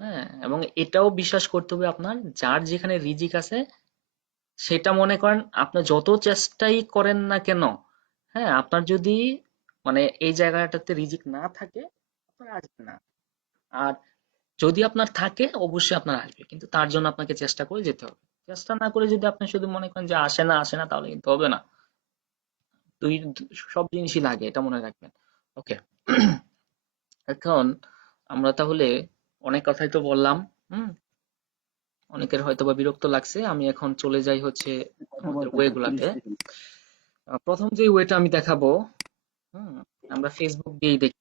হ্যাঁ, এবং এটাও বিশ্বাস করতে হবে আপনার, যার যেখানে রিজিক আছে সেটা মনে করেন আপনি যত চেষ্টাই করেন না কেন, হ্যাঁ, আপনার যদি মানে এই জায়গাটাতে রিজিক না থাকে, আপনার আসবে না। আর যদি আপনার থাকে, অবশ্যই আপনার আসবে, কিন্তু তার জন্য আপনাকে চেষ্টা করে যেতে হবে। চেষ্টা না করে যদি আপনি শুধু মনে করেন যে আসে না আসে না, তাহলে কিন্তু হবে না। সব জিনিসই লাগে, এটা মনে রাখবেন। ওকে। এখন আমরা তাহলে অনেক কথাই তো বললাম। হুম। অনেকের হয়তোবা বিরক্ত লাগছে, আমি এখন চলে যাই হচ্ছে কথা আমাদের বলতে ওয়ে স্যার 30 গুলাতে। সেকেন্ড। প্রথম যে ওয়েটা আমি দেখাবো, হুম, আমরা ফেসবুক দিয়েই দেখি।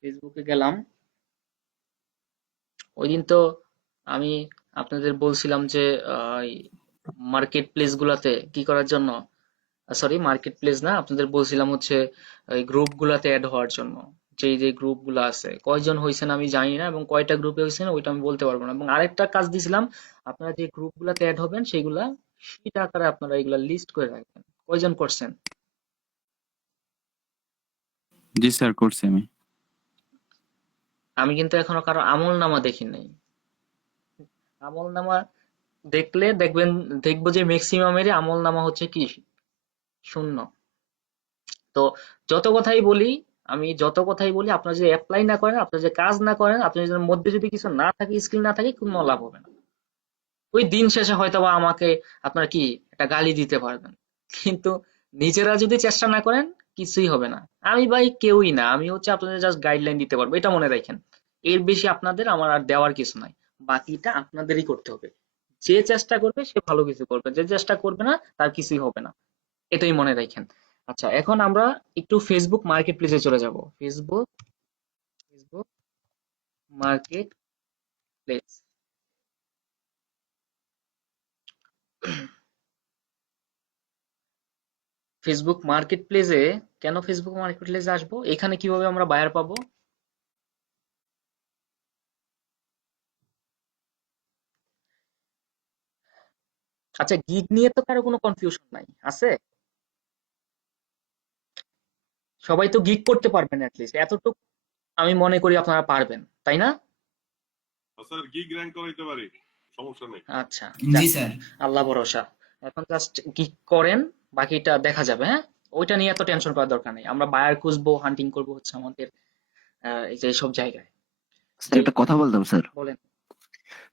ফেসবুকে গেলাম। ওই দিন তো আমি আপনাদের বলছিলাম যে মার্কেট প্লেস গুলাতে কি করার জন্য, সরি মার্কেট প্লেস না, আপনাদের বলছিলাম হচ্ছে ওই গ্রুপ গুলাতে অ্যাড হওয়ার জন্য। যে গ্রুপ গুলা আছে, কয়জন হয়েছেন আমি জানি না, এবং কয়টা গ্রুপে হয়েছেন ওইটা আমি বলতে পারবো না। এবং আরেকটা কাজ দিছিলাম, আপনারা যে গ্রুপ গুলাতে অ্যাড হবেন সেগুলা শীট আকারে আপনারা এগুলা লিস্ট করে রাখবেন। কয়জন করছেন? জি স্যার, করছি আমি। আমি কিন্তু এখনো কারো আমল নামা দেখি নাই। আমল নামা দেখলে দেখবেন, দেখবো যে ম্যাক্সিমামেরই আমল নামা হচ্ছে কি, শূন্য। তো যত কথাই বলি, আমি যত কথাই বলি, আপনারা যদি অ্যাপ্লাই না করেন, আপনারা যে কাজ না করেন, আপনাদের মধ্যে যদি কিছু না থাকে, স্কিল না থাকে, কোনো লাভ হবে না। ওই দিন শেষে হয়তোবা আমাকে আপনারা কি একটা গালি দিতে পারবেন, কিন্তু নিজেরা যদি চেষ্টা না করেন, কিছুই হবে না। আমি ভাই কেউই না, আমি হচ্ছে আপনাদের জাস্ট গাইডলাইন দিতে পারবো, এটা মনে রাখেন। এর বেশি আপনাদের আমার আর দেওয়ার কিছু নাই। বাকিটা আপনাদেরই করতে হবে। যে চেষ্টা করবে সে ভালো কিছু করবে, যে চেষ্টা করবে না তার কিছুই হবে না। এটাই মনে রাখেন। আচ্ছা, এখন আমরা একটু ফেসবুক মার্কেট প্লেসে চলে যাব। Facebook Facebook market place. Facebook market প্লেসে, কেন ফেসবুক মার্কেট প্লেসে আসবো, এখানে কিভাবে আমরা বায়ার পাবো? আচ্ছা, গিগ নিয়ে তো কারো কোনো কনফিউশন নাই, আছে? সবাই তো গিগ করতে পারবেন, অ্যাটলিস্ট এতটুকু আমি মনে করি আপনারা পারবেন, তাই না? স্যার গিগ র্যাঙ্ক করাইতে পারি, সমস্যা নেই। আচ্ছা, জি যাক, স্যার। আল্লাহ ভরসা। এখন জাস্ট গিগ করেন, বাকিটা দেখা যাবে। হ্যাঁ, ওইটা নিয়ে এত টেনশন করার দরকার নেই। আমরা বায়ার খুঁজবো, হান্টিং করবো হচ্ছে আমাদের এই যে এইসব জায়গায়। স্যার একটা কথা বলতাম স্যার। বলেন।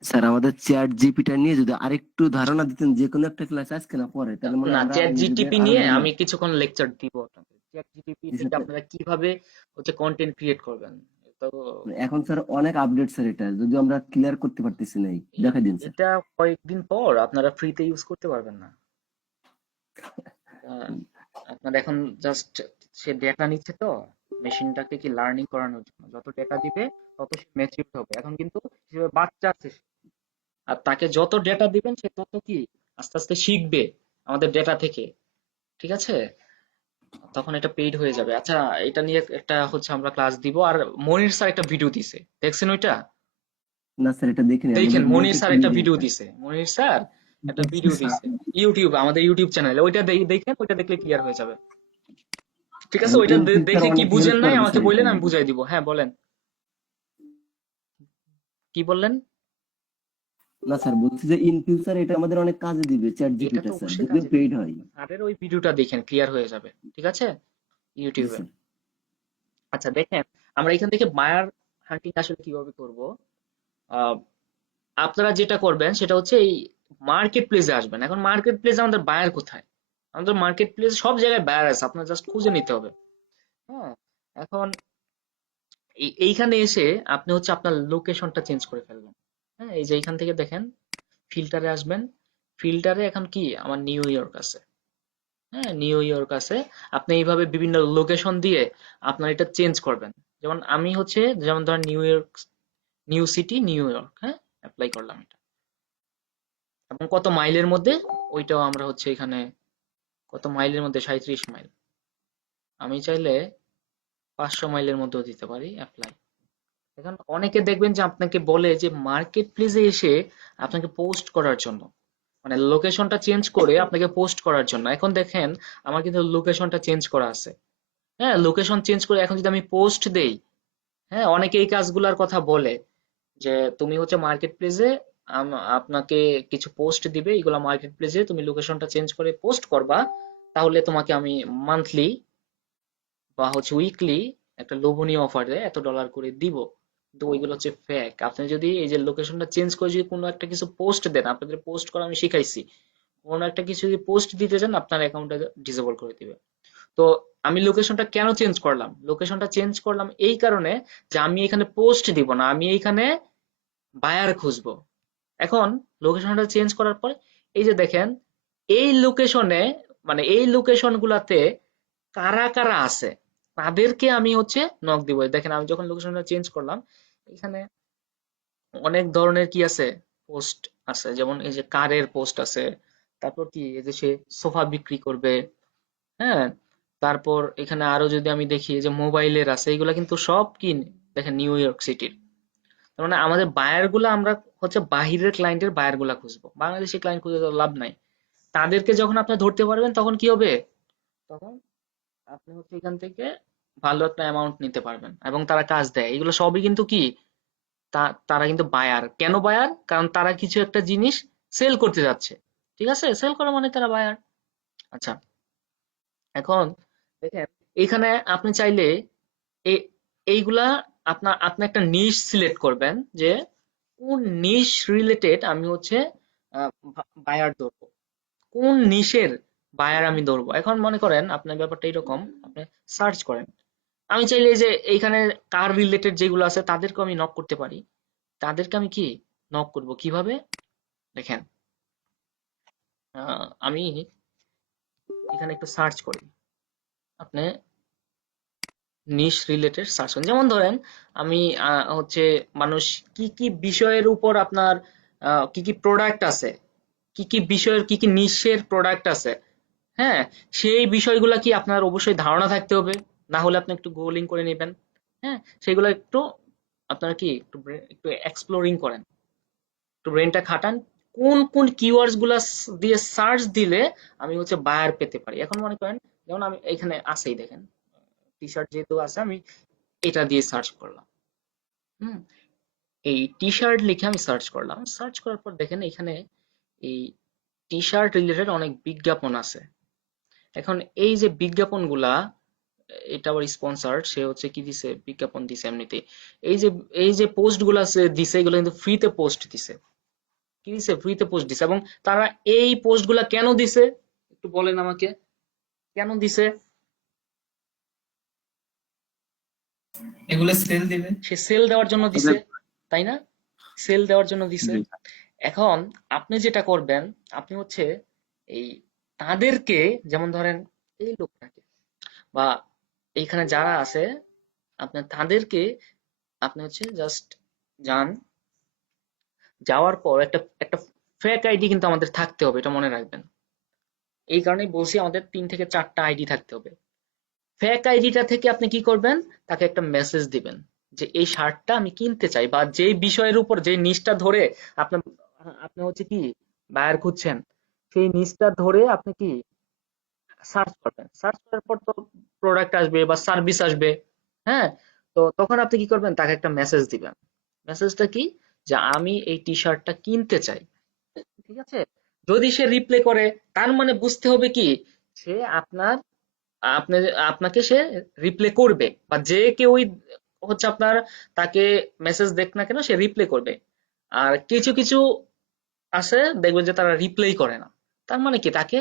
স্যার আমাদের চ্যাট জিপিটা নিয়ে যদি আরেকটু ধারণা দিতেন যে কোনো একটা ক্লাস আজকে না পরে, তাহলে মনে না, হয় আমরা চ্যাট নিজেদের জিটিপি আরো নিয়ে ভালো। আমি কিছুক্ষণ লেকচার দিব আপনাদের। চ্যাট জিটিপি জি থেকে স্যার। আপনারা কিভাবে হচ্ছে কন্টেন্ট ক্রিয়েট করবেন। তো এখন স্যার অনেক আপডেট স্যার, এটা যদি আমরা ক্লিয়ার করতে পারতেছি না, দেখাই দিন স্যার। এটা কয়েকদিন পর আপনারা ফ্রিতে ইউজ করতে পারবেন না। আহ, আপনারা এখন জাস্ট, সে ডেটা নিচ্ছে তো, মেশিনটাকে কি লার্নিং করানোর জন্য যত ডেটা দিবে তত সে ম্যাচিউর হবে। এখন কিন্তু সে বাচ্চা আছে সে। আর তাকে যত ডেটা দিবেন সে তত কি আস্তে আস্তে শিখবে আমাদের ডেটা থেকে। ঠিক আছে? তখন এটা পেইড হয়ে যাবে। আচ্ছা, এটা নিয়ে একটা হচ্ছে আমরা ক্লাস দিব। আর মনির স্যার একটা ভিডিও দিছে, দেখছেন ওইটা? না স্যার এটা দেখিনি, দেখেন, আমাদের লিঙ্ক মনির স্যার একটু একটা দিয়ে দিন ভিডিও স্যার। দিছে, মনির স্যার একটা দেখছি ভিডিও স্যার। দিছে ইউটিউব, আমাদের ইউটিউব চ্যানেলে। ওইটা দেখেন, ওইটা দেখলে ক্লিয়ার হয়ে যাবে। ঠিক আছে? ওইটা ইন ফিউচার দেখে কি অনেক হেল্প বুঝেন নাই করবে আমাকে স্যার এটা বললেন, আমি আমাদের। বুঝাই দিব। হ্যাঁ, বলেন, কি বললেন? না স্যার, বলছি যে ইন ফিউচার এটা আমাদের অনেক কাজে দিবে চ্যাট এটা জিপিটা তো স্যার, অবশ্যই যদিও কাজে পেইড দিবে। হয়। স্যারের ওই ভিডিওটা দেখেন, ক্লিয়ার হয়ে যাবে। ঠিক আছে? জি ইউটিউবে। স্যার। আচ্ছা, দেখেন আমরা এখান থেকে বায়ার হান্টিং আসলে কিভাবে করব। আহ, আপনারা যেটা করবেন সেটা হচ্ছে এই মার্কেট প্লেসে আসবেন। এখন মার্কেট প্লেসে আমাদের বায়ার কোথায়? আমাদের মার্কেট প্লেস সব জায়গায় বায়ার আছে, আপনার জাস্ট খুঁজে নিতে হবে। হ্যাঁ, এখন এইখানে এসে আপনি হচ্ছে আপনার লোকেশনটা চেঞ্জ করে ফেলবেন। হ্যাঁ, এই যে এইখান থেকে দেখেন, ফিল্টারে আসবেন। ফিল্টারে এখন কি আমার নিউ ইয়র্ক আছে। হ্যাঁ, নিউ ইয়র্ক আছে। আপনি এইভাবে বিভিন্ন লোকেশন দিয়ে আপনার এটা চেঞ্জ করবেন। যেমন আমি হচ্ছে, যেমন ধরেন new York, new city new York, হ্যাঁ, অ্যাপ্লাই করলাম এটা। এবং কত মাইলের মধ্যে, ওইটাও আমরা হচ্ছে এখানে, কত মাইলের মধ্যে, 37 মাইল। আমি চাইলে 500 মাইলের মধ্যেও দিতে পারি অ্যাপ্লাই। এখন অনেকে দেখবেন যে আপনাকে বলে যে মার্কেট প্লেসে এসে আপনাকে পোস্ট করার জন্য, মানে লোকেশনটা চেঞ্জ করে আপনাকে পোস্ট করার জন্য। এখন দেখেন আমার কিন্তু লোকেশনটা চেঞ্জ করা আছে। হ্যাঁ, লোকেশন চেঞ্জ করে এখন যদি আমি পোস্ট দেই, হ্যাঁ, অনেকে এই কাজগুলোর কথা বলে যে তুমি হচ্ছে মার্কেট প্লেসে আপনাকে কিছু পোস্ট দিবে, এগুলা মার্কেট প্লেসে তুমি লোকেশনটা চেঞ্জ করে পোস্ট করবা, তাহলে তোমাকে আমি মান্থলি বা হচ্ছে উইকলি একটা লোভনীয় অফারে $1 করে দিব। কিন্তু ওইগুলো হচ্ছে ফেক। আপনি যদি এই যে লোকেশনটা চেঞ্জ করে যদি কোনো একটা কিছু পোস্ট দেন, আপনাদের পোস্ট করা আমি শিখাইছি, কোনো একটা কিছু যদি পোস্ট দিতে চান আপনার অ্যাকাউন্টটা ডিসেবল করে দিবে। তো আমি লোকেশনটা কেন চেঞ্জ করলাম, লোকেশনটা চেঞ্জ করলাম এই কারণে যে আমি এখানে পোস্ট দিব না, আমি এখানে বায়ার খুঁজবো। এখন লোকেশনটা চেঞ্জ করার পর এই যে দেখেন, এই লোকেশনে মানে এই লোকেশন গুলাতে কারা কারা আছে তাদেরকে আমি হচ্ছে নক দিব। দেখেন আমি যখন লোকেশনটা চেঞ্জ করলাম, এখানে অনেক ধরনের কি আছে, পোস্ট আছে। যেমন এই যে কারের পোস্ট আছে, তারপর কি এই যে সে সোফা বিক্রি করবে, হ্যাঁ, তারপর এখানে আরো যদি আমি দেখি যে মোবাইলের আছে, এগুলা কিন্তু সব কি দেখেন নিউ ইয়র্ক সিটির। তার মানে আমাদের বায়ার গুলা আমরা হচ্ছে বাহিরের ক্লায়েন্টের বায়ার গুলা খুঁজবো, বাংলাদেশি ক্লায়েন্ট খুঁজে তো লাভ নাই। তাদেরকে যখন আপনি ধরতে পারবেন তখন কি হবে, তখন আপনি হচ্ছে এখান থেকে ভালো একটা অ্যামাউন্ট নিতে পারবেন এবং তারা কাজ দেয়। এগুলো সবই কিন্তু কি, তারা কিন্তু বায়ার। কেন বায়ার? কারণ তারা কিছু একটা জিনিস সেল করতে যাচ্ছে, ঠিক আছে, সেল করা মানে তারা বায়ার। আচ্ছা, এখন দেখেন এখানে আপনি চাইলে এই এইগুলা আপনি একটা নিশ সিলেক্ট করবেন যে কোন নিশ রিলেটেড আমি হচ্ছে বায়ার ধরবো, কোন নিশের বায়ার আমি ধরবো। এখন মনে করেন আপনার ব্যাপারটা এরকম, আপনি সার্চ করেন। আমি চাইলে এই যে এইখানে কার রিলেটেড যেগুলো আছে তাদেরকে আমি নক করতে পারি। তাদেরকে আমি কি নক করব কিভাবে, দেখেন আমি এখানে একটু সার্চ করি। আপনি নিশ রিলেটেড সার্চ করেন, যেমন ধরেন আমি হচ্ছে মানুষ কি কি বিষয়ের উপর আপনার কি কি প্রোডাক্ট আছে, কি কি বিষয়ের কি কি নিশের প্রোডাক্ট আছে, হ্যাঁ, সেই বিষয়গুলা কি আপনার অবশ্যই ধারণা থাকতে হবে, না হলে আপনি একটু গুগলিং করে নেবেন। হ্যাঁ, সেগুলো একটু আপনারা কি একটু এক্সপ্লোরিং করেন, একটু ব্রেনটা খাটান, কোন কোন কিওয়ার্ডস গুলা দিয়ে সার্চ দিলে আমি হচ্ছে বায়ার পেতে পারি। এখন মনে করেন যেমন আমি এখানে আছেই দেখেন, টি শার্ট যেহেতু আছে আমি এটা দিয়ে সার্চ করলাম। হুম, এই টি শার্ট লিখে আমি সার্চ করলাম, সার্চ করার পর দেখেন এখানে এই টি শার্ট রিলেটেড অনেক বিজ্ঞাপন আছে। এখন এই যে বিজ্ঞাপনগুলা, এটা আবার স্পন্সর্ড, সে হচ্ছে কি দিছে, বিজ্ঞাপন দিছে এমনিতে। এই যে পোস্ট গুলা দিছে এগুলো কিন্তু ফ্রিতে পোস্ট দিছে, কি দিছে, ফ্রিতে পোস্ট দিছে। এবং তারা এই পোস্ট গুলা কেন দিছে একটু বলেন আমাকে, কেন দিছে? এগুলো সেল দিবে। সে সেল দেওয়ার জন্য দিছে, তাই না? সেল দেওয়ার জন্য দিছে। জি এখন আপনি যেটা করবেন, আপনি হচ্ছে এই তাদেরকে, যেমন ধরেন এই লোকটাকে বা এইখানে যারা আছে আপনি তাদেরকে, আপনি হচ্ছে জাস্ট যান, যাওয়ার পর একটা একটা ফেক আইডি কিন্তু আমাদের থাকতে হবে, এটা মনে রাখবেন। এই কারণেই বলছি আমাদের 3 থেকে 4টা আইডি থাকতে হবে। ফেক আইডিটা থেকে আপনি কি করবেন, তাকে একটা মেসেজ দিবেন যে এই শার্টটা আমি কিনতে চাই, বা যেই বিষয়ের উপর যে নিচটা ধরে আপনার আপনি হচ্ছে কি বায়ার খুঁজছেন, সেই নিচটা ধরে আপনি কি সার্চ করবেন। সার্চ করার পর তো প্রোডাক্ট আসবে বা সার্ভিস আসবে, হ্যাঁ। তো তখন আপনি কি করবেন, তাকে একটা মেসেজ দিবেন। মেসেজটা কি, যে আমি এই টি শার্টটা কিনতে চাই, ঠিক আছে। যদি সে রিপ্লাই করে, তার মানে বুঝতে হবে কি, সে আপনি আপনাকে সে রিপ্লাই করবে, বা যে কেউই হচ্ছে আপনার তাকে মেসেজ দেখ না কেন সে রিপ্লাই করবে। আর কিছু কিছু আছে দেখবেন যে তারা রিপ্লাই করে না, তার মানে কি তাকে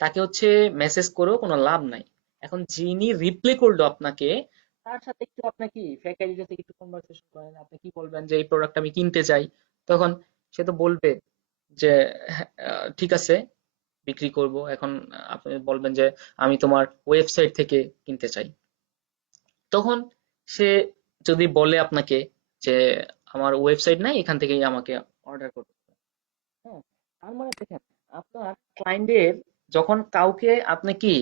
তাকে হচ্ছে মেসেজ করেও কোনো লাভ নাই। এখন যিনি রিপ্লাই করলো আপনাকে, তার সাথে একটু আপনি কি ফেক আইডি থেকে একটু কনভারসেশন করেন। আপনি কি বলবেন যে এই প্রোডাক্ট আমি কিনতে চাই, তখন সে তো বলবে যে হ্যাঁ, ঠিক আছে বিক্রি করব। এখন আপনি বলবেন যে আমি তোমার ওয়েবসাইট থেকে কিনতে চাই। তখন সে যদি বলে আপনাকে যে আমার ওয়েবসাইট নাই, এখান থেকেই আমাকে অর্ডার করতে হবে। হ্যাঁ, তার মানে দেখেন আপনার ক্লায়েন্টের যখন আপনি কি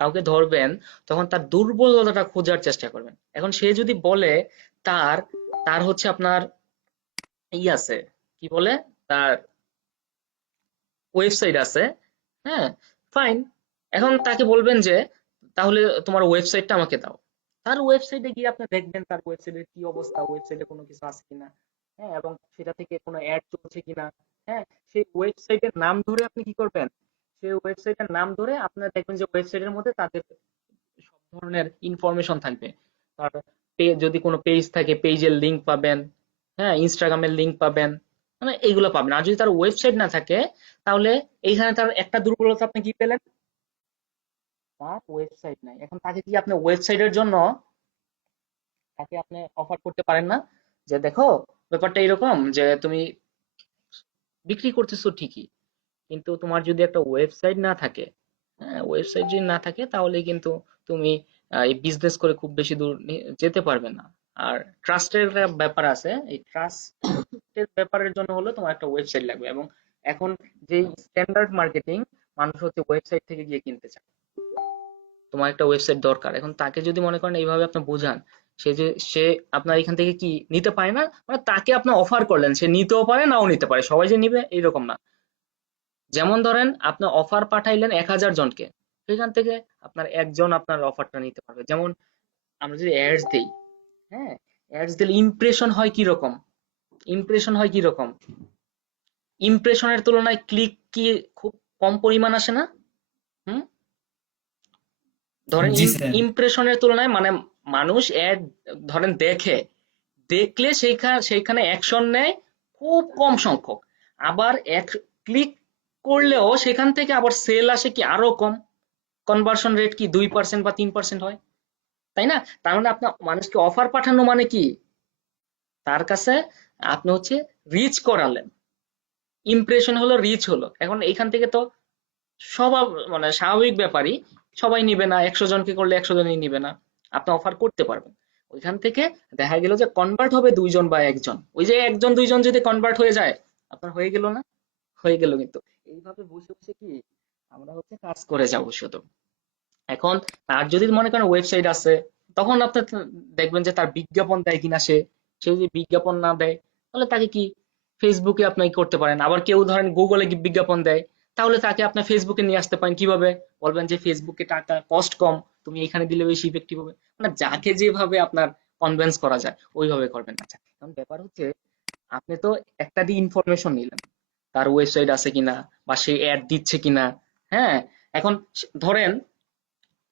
কাউকে ধরবেন, তখন তার দুর্বলতাটা খোঁজার চেষ্টা করবেন। এখন সে যদি বলে তার তার হচ্ছে আপনার আছে, কি বলে, তার ওয়েবসাইট আছে, হ্যাঁ, ফাইন। এখন তাকে বলবেন যে তাহলে তোমার ওয়েবসাইটটা আমাকে দাও। তার ওয়েবসাইটে গিয়ে আপনি দেখবেন তার ওয়েবসাইটের কি অবস্থা, ওয়েবসাইটে কোনো কিছু আছে কিনা, হ্যাঁ, এবং সেটা থেকে কোনো অ্যাড চলছে কিনা, হ্যাঁ, সেই ওয়েবসাইটের নাম ধরে আপনি কি করবেন, সেই ওয়েবসাইটের নাম ধরে আপনার দেখবেন যে ওয়েবসাইটের মধ্যে তাদের সব ধরনের ইনফরমেশন থাকবে। তার যদি কোনো পেজ থাকে পেজের লিংক পাবেন, হ্যাঁ, ইনস্টাগ্রামের লিংক পাবেন, মানে এইগুলো পাবেন। আর যদি তার ওয়েবসাইট না থাকে তাহলে এইখানে তার একটা দুর্বলতা আপনি কি পেলেন, তার ওয়েবসাইট নাই। এখন তাকে কি আপনি ওয়েবসাইটের জন্য তাকে আপনি অফার করতে পারেন না যে দেখো ব্যাপারটা এরকম যে তুমি বিক্রি করতেছো ঠিকই, কিন্তু তোমার যদি একটা ওয়েবসাইট না থাকে, হ্যাঁ, ওয়েবসাইট যদি না থাকে তাহলে কিন্তু তুমি এই বিজনেস করে খুব বেশি দূর যেতে পারবে না। আর ট্রাস্টের একটা ব্যাপার আছে, এই ট্রাস্টের ব্যাপারের জন্য হলো তোমার একটা ওয়েবসাইট লাগবে। এবং এখন যে স্ট্যান্ডার্ড মার্কেটিং, মানুষ হচ্ছে ওয়েবসাইট থেকে গিয়ে কিনতে চায়, তোমার একটা ওয়েবসাইট দরকার। এখন তাকে যদি মনে করেন এইভাবে আপনি বোঝান, সে আপনার এখান থেকে কি নিতে পারে না, মানে তাকে আপনি অফার করলেন, সে নিতেও পারে নাও নিতে পারে, সবাই যে নিবে এইরকম না। যেমন ধরেন আপনি অফার পাঠাইলেন 1000 জনকে, সেখান থেকে আপনার একজন আপনার অফারটা নিতে পারবে। যেমন আমরা যদি অ্যাডস দেই, হ্যাঁ, অ্যাডস দিলে ইমপ্রেশন হয় কি রকম, ইমপ্রেশন হয় কি রকম, ইমপ্রেশনের তুলনায় ক্লিক কি খুব কম পরিমাণ আসে না? হুম, ধরেন জি স্যার। ইমপ্রেশনের তুলনায় মানে মানুষ অ্যাড ধরেন দেখলে সেইখানে অ্যাকশন নেয় খুব কম সংখ্যক, আবার এক ক্লিক করলেও সেখান থেকে আবার সেল আসে কি আরো কম, কনভার্সন রেট কি 2% বা 3% হয়, তাই না? তার মানে আপনার মানুষকে অফার পাঠানো মানে কি, তার কাছে আপনি হচ্ছে রিচ করালেন, ইমপ্রেশন হলো, রিচ হলো। এখন এইখান থেকে তো স্বভাব মানে স্বাভাবিক ব্যাপারই, সবাই নিবে না, 100 জনকে করলে 100 জনই নিবে না, আপনি অফার করতে পারবেন। ওইখান থেকে দেখা গেল যে কনভার্ট হবে 2 জন বা 1 জন, ওই যে 1 জন 2 জন যদি কনভার্ট হয়ে যায় আপনার হয়ে গেল না, হয়ে গেল। কিন্তু এইভাবে বসে বসে কি আমরা হচ্ছে কাজ করে যাবো শুধু। এখন তার যদি মনে করেন ওয়েবসাইট আছে, তখন আপনি দেখবেন যে তার বিজ্ঞাপন দেয় কিনা, সে যদি বিজ্ঞাপন না দেয় তাহলে তাকে কি ফেসবুকে আপনি করতে পারেন। আবার কেউ ধরেন গুগলে বিজ্ঞাপন দেয়, তাহলে তাকে আপনি ফেসবুকে নিয়ে আসতে পারেন। কিভাবে? বলবেন যে ফেসবুকে টাকা কস্ট কম, তুমি এখানে দিলে বেশি ইফেক্টিভ হবে। মানে যাকে যেভাবে আপনার কনভিন্স করা যায় ওইভাবে করবেন। আচ্ছা, এখন ব্যাপার হচ্ছে আপনি তো একটা দিয়ে ইনফরমেশন নিলেন, তার ওয়েবসাইট আছে কিনা বা সে অ্যাড দিচ্ছে কিনা, হ্যাঁ। এখন ধরেন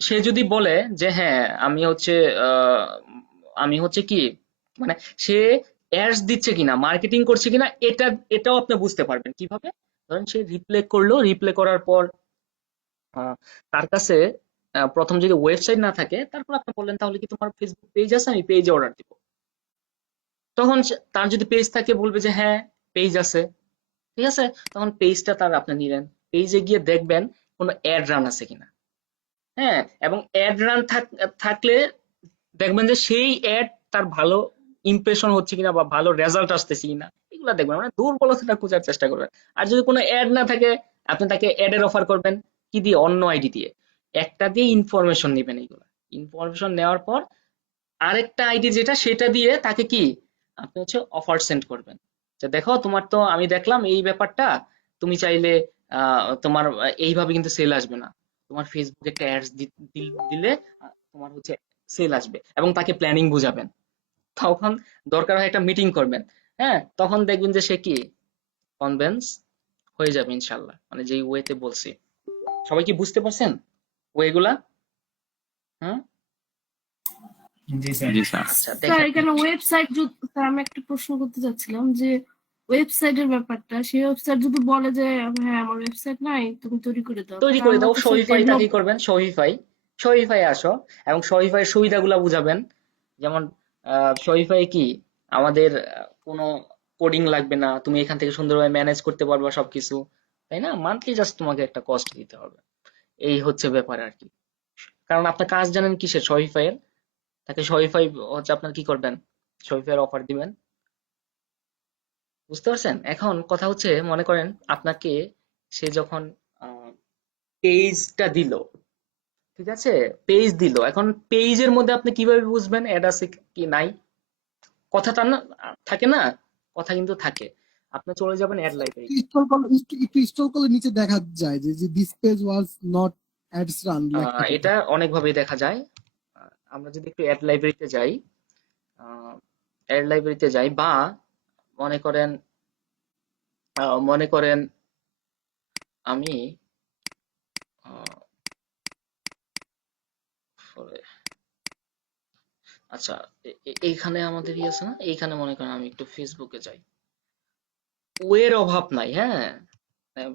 সে যদি বলে যে হ্যাঁ আহ, আমি হচ্ছে কি মানে সে অ্যাডস দিচ্ছে কিনা মার্কেটিং করছে কিনা, এটাও আপনি বুঝতে পারবেন কিভাবে। ধরেন সে রিপ্লে করলো, রিপ্লে করার পর আহ, তার কাছে প্রথম যদি ওয়েবসাইট না থাকে, তারপর আপনি বললেন তাহলে কি তোমার ফেসবুক পেজ আছে, আমি পেজে অর্ডার দিব। তখন তার যদি পেজ থাকে বলবে যে হ্যাঁ পেজ আছে, ঠিক আছে, তখন পেজটা তার আপনি নিলেন, পেজে গিয়ে দেখবেন কোনো অ্যাড রান আছে কিনা, হ্যাঁ, এবং অ্যাড রান থাকলে দেখবেন যে সেই অ্যাড তার ভালো ইমপ্রেশন হচ্ছে কিনা বা ভালো রেজাল্ট আসতেছে কিনা, এগুলো দেখবেন, মানে দুর্বলতাটা খোঁজার চেষ্টা করবেন। আর যদি কোনো অ্যাড না থাকে, আপনি তাকে অ্যাডের অফার করবেন কি দিয়ে, অন্য আইডি দিয়ে, একটা দিয়ে ইনফরমেশন নেবেন। এইগুলা ইনফরমেশন নেওয়ার পর আরেকটা আইডি যেটা, সেটা দিয়ে তাকে কি আপনি হচ্ছে অফার সেন্ড করবেন যে দেখো তোমার তো আমি দেখলাম এই ব্যাপারটা, তুমি চাইলে তোমার এইভাবে কিন্তু সেল আসবে না, তোমার ফেসবুকে একটা অ্যাডস দিলে তোমার হচ্ছে সেল আসবে, এবং তাকে প্ল্যানিং বুঝাবেন। তখন দরকার হয় একটা মিটিং করবেন, হ্যাঁ, তখন দেখবেন যে সে কি কনভিন্স হয়ে যাবে ইনশাল্লাহ, মানে যেই ওয়েতে বলছি। সবাই কি বুঝতে পারছেন ওয়েগুলা? হুম, জি স্যার। জি স্যার। আচ্ছা স্যার দেখেন। এখানে ওয়েবসাইট স্যার আমি একটা প্রশ্ন করতে চাচ্ছিলাম যে ওয়েবসাইটের ব্যাপারটা, সেই ওয়েবসাইট যদি বলে যে হ্যাঁ আমার ওয়েবসাইট নাই তুমি তৈরি করে দাও, তৈরি তাহলে করে আমরা দাও, তো স্যার শপিফাই ডেভেলপ। তাকে করবেন, শপিফাই আসো, এবং শপিফাই সুবিধাগুলো বুঝাবেন। যেমন শপিফাই কি আমাদের কোনো কোডিং লাগবে না, তুমি এখান থেকে সুন্দরভাবে ম্যানেজ করতে পারবা সবকিছু, তাই না? মান্থলি জাস্ট তোমাকে একটা কস্ট দিতে হবে, এই হচ্ছে ব্যাপার আর কি। কারণ আপনার কাজ জানেন কিসের, শপিফাই এর, তাকে শপিফাই হচ্ছে আপনার কি করবেন, শপিফাই এর অফার দিবেন। বুঝতে পারছেন? এখন কথা হচ্ছে মনে করেন আপনাকে সে যখন পেজটা দিল, ঠিক আছে, পেজ দিল, এখন পেজের মধ্যে আপনি কিভাবে বুঝবেন অ্যাড আছে কি নাই? কথাটা না থাকে না, কথা কিন্তু থাকে। আপনি চলে যাবেন অ্যাড লাইব্রেরি, একটু স্ক্রল করলে নিচে দেখা যায় যে this page was not ads run লেখা থাকে। এটা অনেকভাবেই দেখা যায়। আমরা যদি একটু অ্যাড লাইব্রেরিতে যাই, বা মনে করেন মনে করেন আমি আহ, sorry, আচ্ছা এইখানে আমাদের ইয়ে আছে না, এইখানে মনে করেন আমি একটু ফেসবুকে যাই, ওয়ের অভাব নাই, হ্যাঁ। আহ,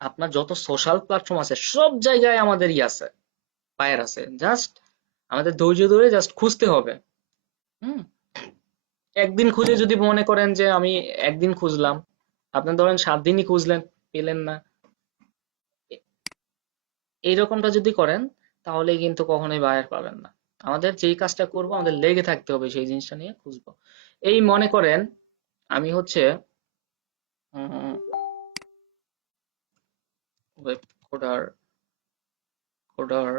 আপনার যত সোশ্যাল প্ল্যাটফর্ম আছে সব জায়গায় আমাদের ই আছে, বায়ার আছে, জাস্ট আমাদের ধৈর্য ধরে জাস্ট খুঁজতে হবে। হুম, একদিন খুঁজে যদি মনে করেন যে আমি একদিন খুঁজলাম, আপনি ধরেন 7 দিনই খুঁজলেন, পেলেন না, এইরকমটা যদি করেন তাহলে কিন্তু কখনোই বায়ার পাবেন না। আমাদের যেই কাজটা করব আমাদের লেগে থাকতে হবে সেই জিনিসটা নিয়ে খুঁজবো। এই মনে করেন আমি হচ্ছে ওয়েব কোডার কোডার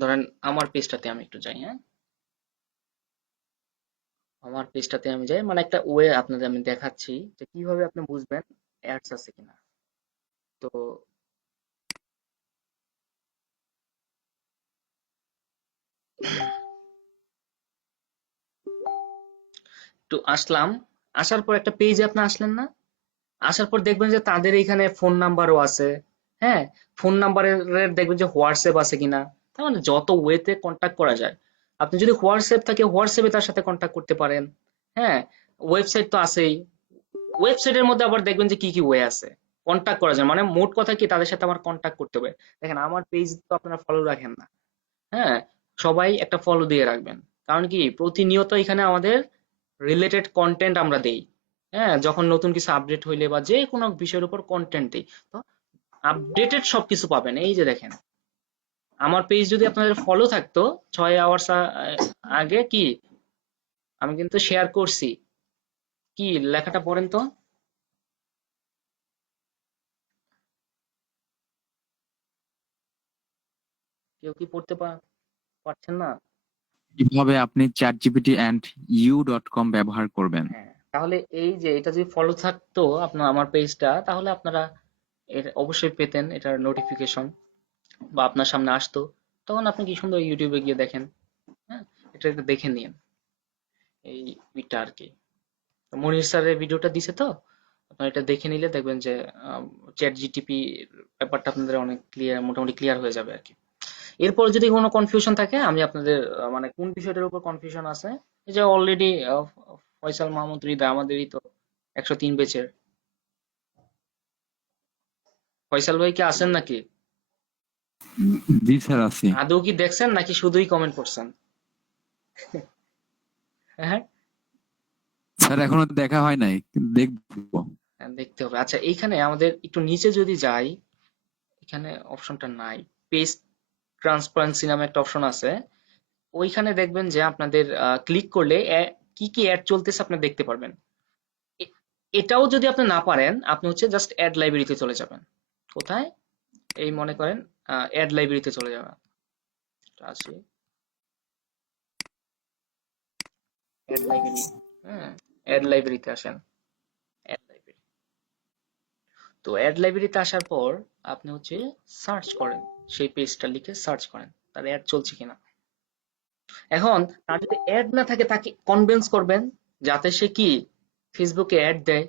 ধরেন আমার পেজটাতে আমি একটু যাই, হ্যাঁ, আমার পেজটাতে আমি যাই, মানে একটা ওয়ে আপনাদের আমি দেখাচ্ছি যে কিভাবে আপনি বুঝবেন অ্যাডস আছে কিনা। তো একটু আসলাম, আসার পর একটা পেজে আপনি আসলেন না, আসার পর দেখবেন যে তাদের এখানে ফোন নাম্বারও আছে, হ্যাঁ, ফোন নাম্বারের দেখবেন যে হোয়াটসঅ্যাপ আছে কিনা, তার মানে যত ওয়েতে কন্ট্যাক্ট করা যায়, আপনি যদি হোয়াটসঅ্যাপ থাকে হোয়াটসঅ্যাপে তার সাথে কন্ট্যাক্ট করতে পারেন, হ্যাঁ, ওয়েবসাইট তো আছেই, ওয়েবসাইটের মধ্যে আবার দেখবেন যে কি কি ওয়ে আছে কন্ট্যাক্ট করা যায়, মানে মোট কথা কি তাদের সাথে আমার কন্ট্যাক্ট করতে হবে। দেখেন আমার পেজ তো আপনারা ফলো রাখেন না, হ্যাঁ, সবাই একটা ফলো দিয়ে রাখবেন, কারণ কি প্রতিনিয়ত এখানে আমাদের রিলেটেড কন্টেন্ট আমরা দেই, হ্যাঁ, যখন নতুন কিছু আপডেট হইলে বা যে কোনো বিষয়ের উপর কন্টেন্ট দিই, তো আপডেটেড সবকিছু পাবেন। এই যে দেখেন আমার পেজ যদি আপনাদের ফলো থাকতো 6 আওয়ার্স আগে, কি আমি কিন্তু শেয়ার করছি, কি লেখাটা পড়েন তো, কেউ কি পড়তে পারছেন না? কিভাবে আপনি ChatGPT and you.com ব্যবহার করবেন? হ্যাঁ, তাহলে এই যে এটা যদি ফলো থাকতো আপনার আমার পেজটা, তাহলে আপনারা এর অবশ্যই পেতেন এটার নোটিফিকেশন, বা আপনার সামনে আসতো, তখন আপনি কি সুন্দর ইউটিউবে গিয়ে দেখেন, হ্যাঁ, এটা একটু দেখে নিন এই এটা আর কি। তো মনির স্যারের ভিডিওটা দিছে, তো আপনারা এটা দেখে নিলে দেখবেন যে চ্যাট জিটিপি ব্যাপারটা আপনাদের অনেক ক্লিয়ার, মোটামুটি ক্লিয়ার হয়ে যাবে আর কি। এরপর যদি কোনো কনফিউশন থাকে আমি আপনাদের মানে কোন বিষয়টার উপর কনফিউশন আছে, এই যে অলরেডি ফয়সাল মাহমুদ হৃদয় আমাদেরই তো 103 বেচের, ফয়সাল ভাই কি আছেন নাকি? জি স্যার, আছি। আদৌ কি দেখছেন নাকি শুধুই কমেন্ট করছেন? হ্যাঁ, স্যার এখনো দেখা হয় নাই, কিন্তু দেখবো। হ্যাঁ, দেখতে হবে। আচ্ছা এইখানে আমাদের একটু নিচে যদি যাই, এখানে অপশনটা নাই, পেজ ট্রান্সপারেন্সি নামে একটা অপশন আছে, ওইখানে দেখবেন যে আপনাদের ক্লিক করলে কি কি অ্যাড চলতেছে আপনি দেখতে পারবেন। এটাও যদি আপনি না পারেন আপনি হচ্ছে জাস্ট অ্যাড লাইব্রেরিতে চলে যাবেন। কোথায়? এই মনে করেন অ্যাড লাইব্রেরিতে চলে যাবেন, আছে অ্যাড লাইব্রেরি, হ্যাঁ, অ্যাড লাইব্রেরিতে আসেন, অ্যাড লাইব্রেরি। তো অ্যাড লাইব্রেরিতে আসার পর আপনি হচ্ছে সার্চ করেন, সেই পেজটা লিখে সার্চ করেন তার অ্যাড চলছে কিনা। এখন তার যদি অ্যাড না থাকে তাকে কনভিন্স করবেন যাতে সে কি ফেসবুকে অ্যাড দেয়।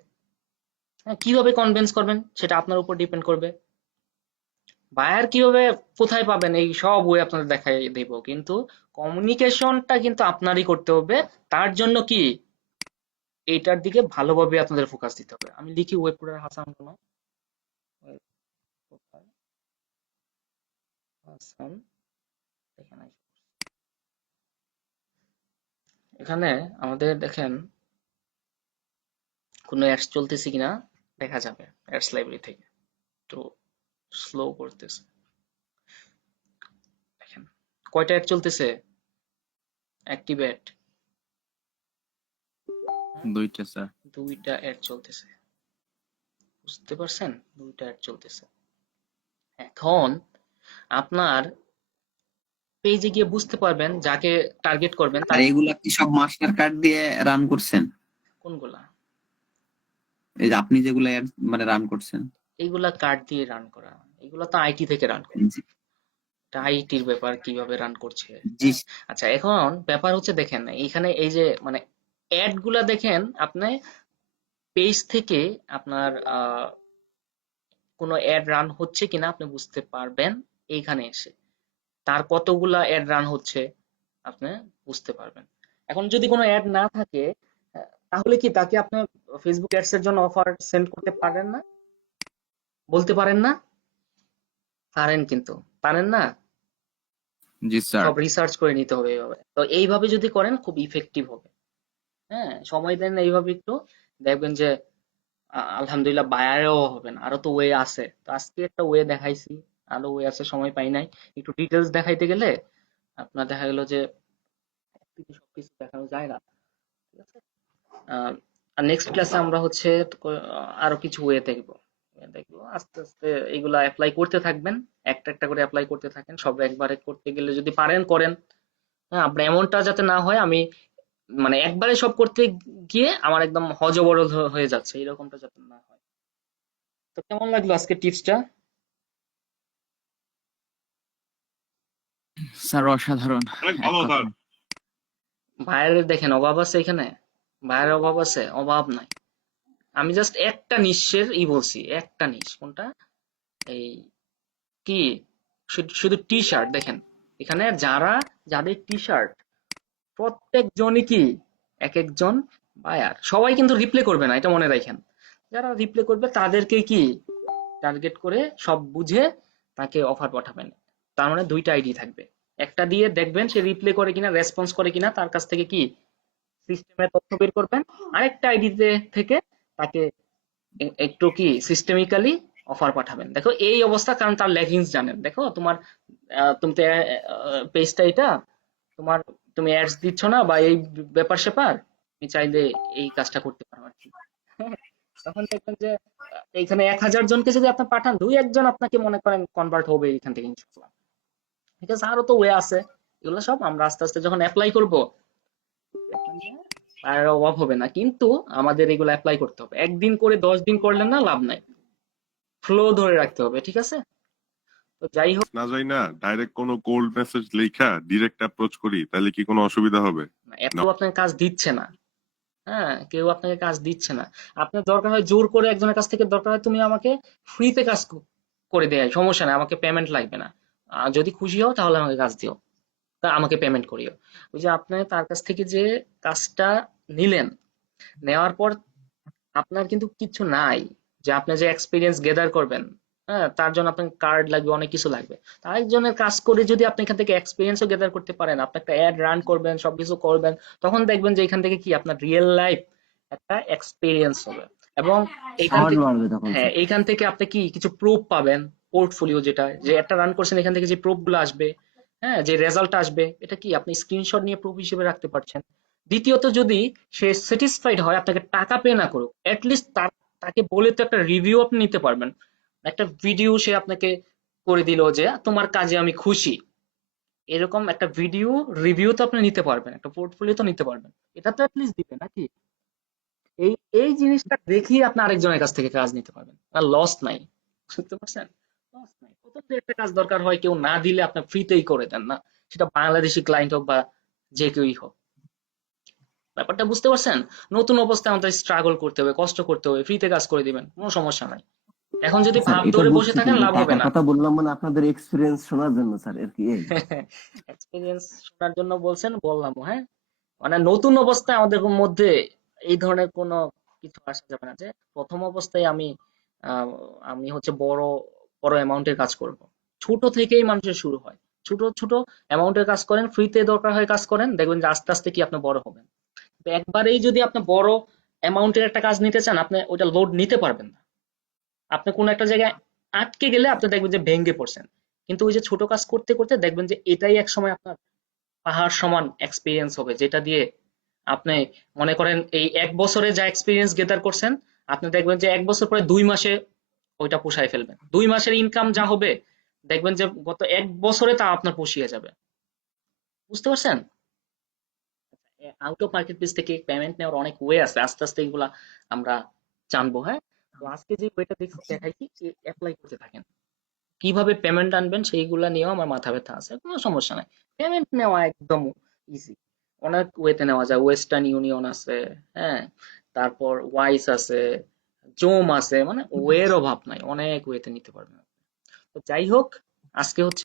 হ্যাঁ, কিভাবে কনভিন্স করবেন সেটা আপনার উপর ডিপেন্ড করবে। বায়ার কিভাবে কোথায় পাবেন এই সব ওয়ে আপনাদের দেখাই দেব, কিন্তু কমিউনিকেশনটা কিন্তু আপনারই করতে হবে। তার জন্য কি এইটার দিকে ভালোভাবে আপনাদের ফোকাস দিতে হবে। আমি লিখি ওয়েব কোডার হাসান কোনো, হাসান, এখানে এখানে আমাদের দেখেন কোনো অ্যাডস চলতেছে কিনা দেখা যাবে অ্যাডস লাইব্রেরি থেকে। একটু স্লো করতেছে, দেখেন কয়টা অ্যাড চলতেছে, অ্যাক্টিভেট, 2টা স্যার। 2টা অ্যাড চলতেছে, বুঝতে পারছেন? 2টা অ্যাড চলতেছে। এখন আপনার পেজে গিয়ে বুঝতে পারবেন যাকে টার্গেট করবেন আর এগুলা কি সব মাস্টার কার্ড দিয়ে রান করছেন? কোনগুলা, এই যে আপনি যেগুলা মানে রান করছেন? এইগুলা কার্ড দিয়ে রান করা, এগুলা তো আইটি থেকে রান করে, জি। এটা আইটির ব্যাপার কিভাবে রান করছে। জি আচ্ছা, এখন ব্যাপার হচ্ছে দেখেন এইখানে এই যে মানে অ্যাড গুলা দেখেন আপনি পেজ থেকে আপনার কোনো অ্যাড রান হচ্ছে কিনা আপনি বুঝতে পারবেন এইখানে এসে। তার কতগুলা অ্যাড রান হচ্ছে আপনি বুঝতে পারবেন। এখন যদি কোনো অ্যাড না থাকে তাহলে কি তাকে আপনি ফেসবুক অ্যাডস এর জন্য অফার সেন্ড করতে পারেন না? বলতে পারেন না? পারেন, কিন্তু পারেন না। জি স্যার। সব রিসার্চ করে নিতে হবে এইভাবে। তো এইভাবে যদি করেন খুব ইফেক্টিভ হবে। হ্যাঁ, সময় দেন এইভাবে একটু, দেখবেন যে আলহামদুলিল্লাহ বায়ারেও হবেন। আরো তো ওয়ে আছে। তো আজকে একটা ওয়ে দেখাইছি, আরো ওয়ে আছে, সময় পাই নাই। একটু ডিটেলস দেখাইতে গেলে আপনার দেখা গেল যে একদিনে সবকিছু দেখানো যায় না। ঠিক আছে? আর নেক্সট ক্লাসে আমরা হচ্ছে আরো কিছু ওয়ে দেখবো। দেখবো আস্তে আস্তে এগুলা অ্যাপ্লাই করতে থাকবেন, একটা একটা করে অ্যাপ্লাই করতে থাকেন। সব একবারে করতে গেলে যদি পারেন করেন। হ্যাঁ, আপনার এমনটা যাতে না হয় আমি মানে একবারে সব করতে গিয়ে আমার একদম হযবরল হয়ে যাচ্ছে, এরকমটা যাতে না হয়। তো কেমন লাগলো আজকে টিপসটা? স্যার অসাধারণ। অনেক এক ভালো কথা। স্যার। ভাইয়ের দেখেন অভাব আছে এখানে? ভাইয়ের অভাব আছে? অভাব নাই। আমি জাস্ট একটা নিঃস্বের বলছি, একটা নিঃস কোনটা, এই কি, শুধু টি শার্ট দেখেন এখানে যাদের টি শার্ট প্রত্যেকজনই কি এক একজন বায়ার। সবাই কিন্তু রিপ্লে করবে না, এটা মনে রাখেন। যারা রিপ্লে করবে তাদেরকে কি টার্গেট করে সব বুঝে তাকে অফার পাঠাবেন। তার মানে দুইটা আইডি থাকবে, একটা দিয়ে দেখবেন সে রিপ্লে করে কিনা, রেসপন্স করে কিনা, তার কাছ থেকে কি সিস্টেমে তথ্য বের করবেন। আরেকটা আইডিতে থেকে তাকে একটু কি সিস্টেমিক্যালি অফার পাঠাবেন। দেখো এই অবস্থা, কারণ তার লেগিংস জানেন। দেখো তোমার তুমি তো পেজটা এটা তোমার, তুমি অ্যাডস দিচ্ছ না বা এই ব্যাপার স্যাপার, তুমি চাইলে এই কাজটা করতে পারো আর কি। হ্যাঁ, তখন দেখবেন যে এইখানে 1000 জনকে যদি আপনি পাঠান, দুই একজন আপনাকে মনে করেন কনভার্ট হবে এখান থেকে ইনশাআল্লাহ। ঠিক আছে? আরো তো ওয়ে আছে, এগুলো সব আমরা আস্তে আস্তে যখন অ্যাপ্লাই করব দেখবেন যে আর অভাব হবে না। কিন্তু আমাদের এগুলো অ্যাপ্লাই করতে হবে, একদিন করে 10 দিন করলেন না, লাভ নাই। ফ্লো ধরে রাখতে হবে। ঠিক আছে? তো যাই হোক, না যাই না, ডাইরেক্ট কোনো কোল্ড মেসেজ লেখা ডিরেক্ট অ্যাপ্রোচ করি, তাহলে কি কোনো অসুবিধা হবে? এত আপনাকে কাজ দিচ্ছে না। হ্যাঁ, কেউ আপনাকে কাজ দিচ্ছে না। আপনার দরকার হয় জোর করে একজনের কাছ থেকে, দরকার হয় তুমি আমাকে ফ্রিতে কাজ করে দেয়, সমস্যা নাই, আমাকে পেমেন্ট লাগবে না। যদি খুশি হও তাহলে আমাকে কাজ দিও, তা আমাকে পেমেন্ট করিও। ওই যে আপনি তার কাছ থেকে যে কাজটা নিলেন, নেওয়ার পর আপনার কিন্তু কিছু নাই যে আপনি যে এক্সপিরিয়েন্স গেদার করবেন। হ্যাঁ, তার জন্য আপনার কার্ড লাগবে, অনেক কিছু লাগবে। তো আরেকজনের কাজ করে যদি আপনি এখান থেকে এক্সপিরিয়েন্সও গেদার করতে পারেন, আপনি একটা অ্যাড রান করবেন, সবকিছু করবেন, তখন দেখবেন যে এখান থেকে কি আপনার রিয়েল লাইফ একটা এক্সপিরিয়েন্স হবে। এবং এখান সাহস থেকে, বাড়বে তখন হ্যাঁ, স্যার। এইখান থেকে আপনি কি কিছু প্রুফ পাবেন, পোর্টফোলিও যেটা, যে একটা রান করছেন এখান থেকে যে প্রুফ গুলো আসবে, হ্যাঁ, যে রেজাল্ট আসবে, এটা কি আপনি স্ক্রিনশট নিয়ে প্রুফ হিসেবে রাখতে পারছেন। দ্বিতীয়ত, যদি সে স্যাটিসফাইড হয় আপনাকে টাকা পে না করুক, অ্যাটলিস্ট তাকে বলে তো একটা রিভিউ আপনি নিতে পারবেন। একটা ভিডিও সে আপনাকে করে দিল যে তোমার কাজে আমি খুশি, এরকম একটা ভিডিও রিভিউ তো আপনি নিতে পারবেন, একটা পোর্টফোলিও তো নিতে পারবেন। এটা তো অ্যাটলিস্ট দিবে নাকি? এই এই জিনিসটা দেখিয়ে আপনি আরেকজনের কাছ থেকে কাজ নিতে পারবেন, আর লস নাই। বুঝতে পারছেন? লস নাই। প্রথম যে একটা কাজ দরকার হয়, কেউ না দিলে আপনি ফ্রিতেই করে দেন না, সেটা বাংলাদেশি ক্লায়েন্ট হোক বা যে কেউই হোক। ব্যাপারটা বুঝতে পারছেন? নতুন অবস্থায় আমাদের স্ট্রাগল করতে হবে, কষ্ট করতে হবে, ফ্রিতে কাজ করে দিবেন, কোনো সমস্যা নাই। এখন যদি স্যার ভাব এটা ধরে বসে বুঝছি, থাকেন, কিন্তু লাভ হবে টাকার না। কথা বললাম মানে আপনাদের এক্সপিরিয়েন্স শোনার জন্য স্যার, আর কি এই। এক্সপিরিয়েন্স শোনার জন্য বলছেন, বললাম। হ্যাঁ, মানে নতুন অবস্থায় আমাদের মধ্যে এই ধরনের কোনো কিছু আসা যাবে না যে প্রথম অবস্থায় আহ, আমি হচ্ছে বড় বড় অ্যামাউন্টের কাজ করব। ছোট থেকেই মানুষের শুরু হয়, ছোট ছোট অ্যামাউন্টের কাজ করেন, ফ্রিতে দরকার হয় কাজ করেন, দেখবেন যে আস্তে আস্তে কি আপনি বড় হবেন। তো একবারেই যদি আপনি বড় অ্যামাউন্টের একটা কাজ নিতে চান, আপনি ওটা লোড নিতে পারবেন না। আপনি কোনো একটা জায়গায় আটকে গেলে আপনি দেখবেন যে ভেঙে পড়ছেন। কিন্তু ওই যে ছোট কাজ করতে করতে দেখবেন যে এটাই একসময় আপনার পাহাড় সমান এক্সপিরিয়েন্স হবে, যেটা দিয়ে আপনি মনে করেন এই 1 বছরে যা এক্সপিরিয়েন্স গেদার করছেন, আপনি দেখবেন যে 1 বছর পরে 2 মাসে ওইটা পুষায় ফেলবেন। 2 মাসের ইনকাম যা হবে, দেখবেন যে গত 1 বছরে তা আপনার পুষিয়ে যাবে। বুঝতে পারছেন? আউট অফ মার্কেট প্লেস থেকে পেমেন্ট নেওয়ার অনেক ওয়ে আছে, আস্তে আস্তে এগুলা আমরা জানবো। হ্যাঁ, তো আজকে যে ওয়েটা দেখাইছি, অ্যাপ্লাই করতে থাকেন। কিভাবে পেমেন্ট আনবেন সেইগুলা নিয়েও আমার মাথা ব্যথা আছে, কোনো সমস্যা নাই। পেমেন্ট নেওয়া একদম ইজি, অনেক ওয়েতে নেওয়া যায়। ওয়েস্টার্ন ইউনিয়ন আছে, হ্যাঁ, তারপর ওয়াইস আছে, জোম আছে, মানে ওয়ের অভাব নাই, অনেক ওয়েতে নিতে পারবেন। তো যাই হোক, আজকে হচ্ছে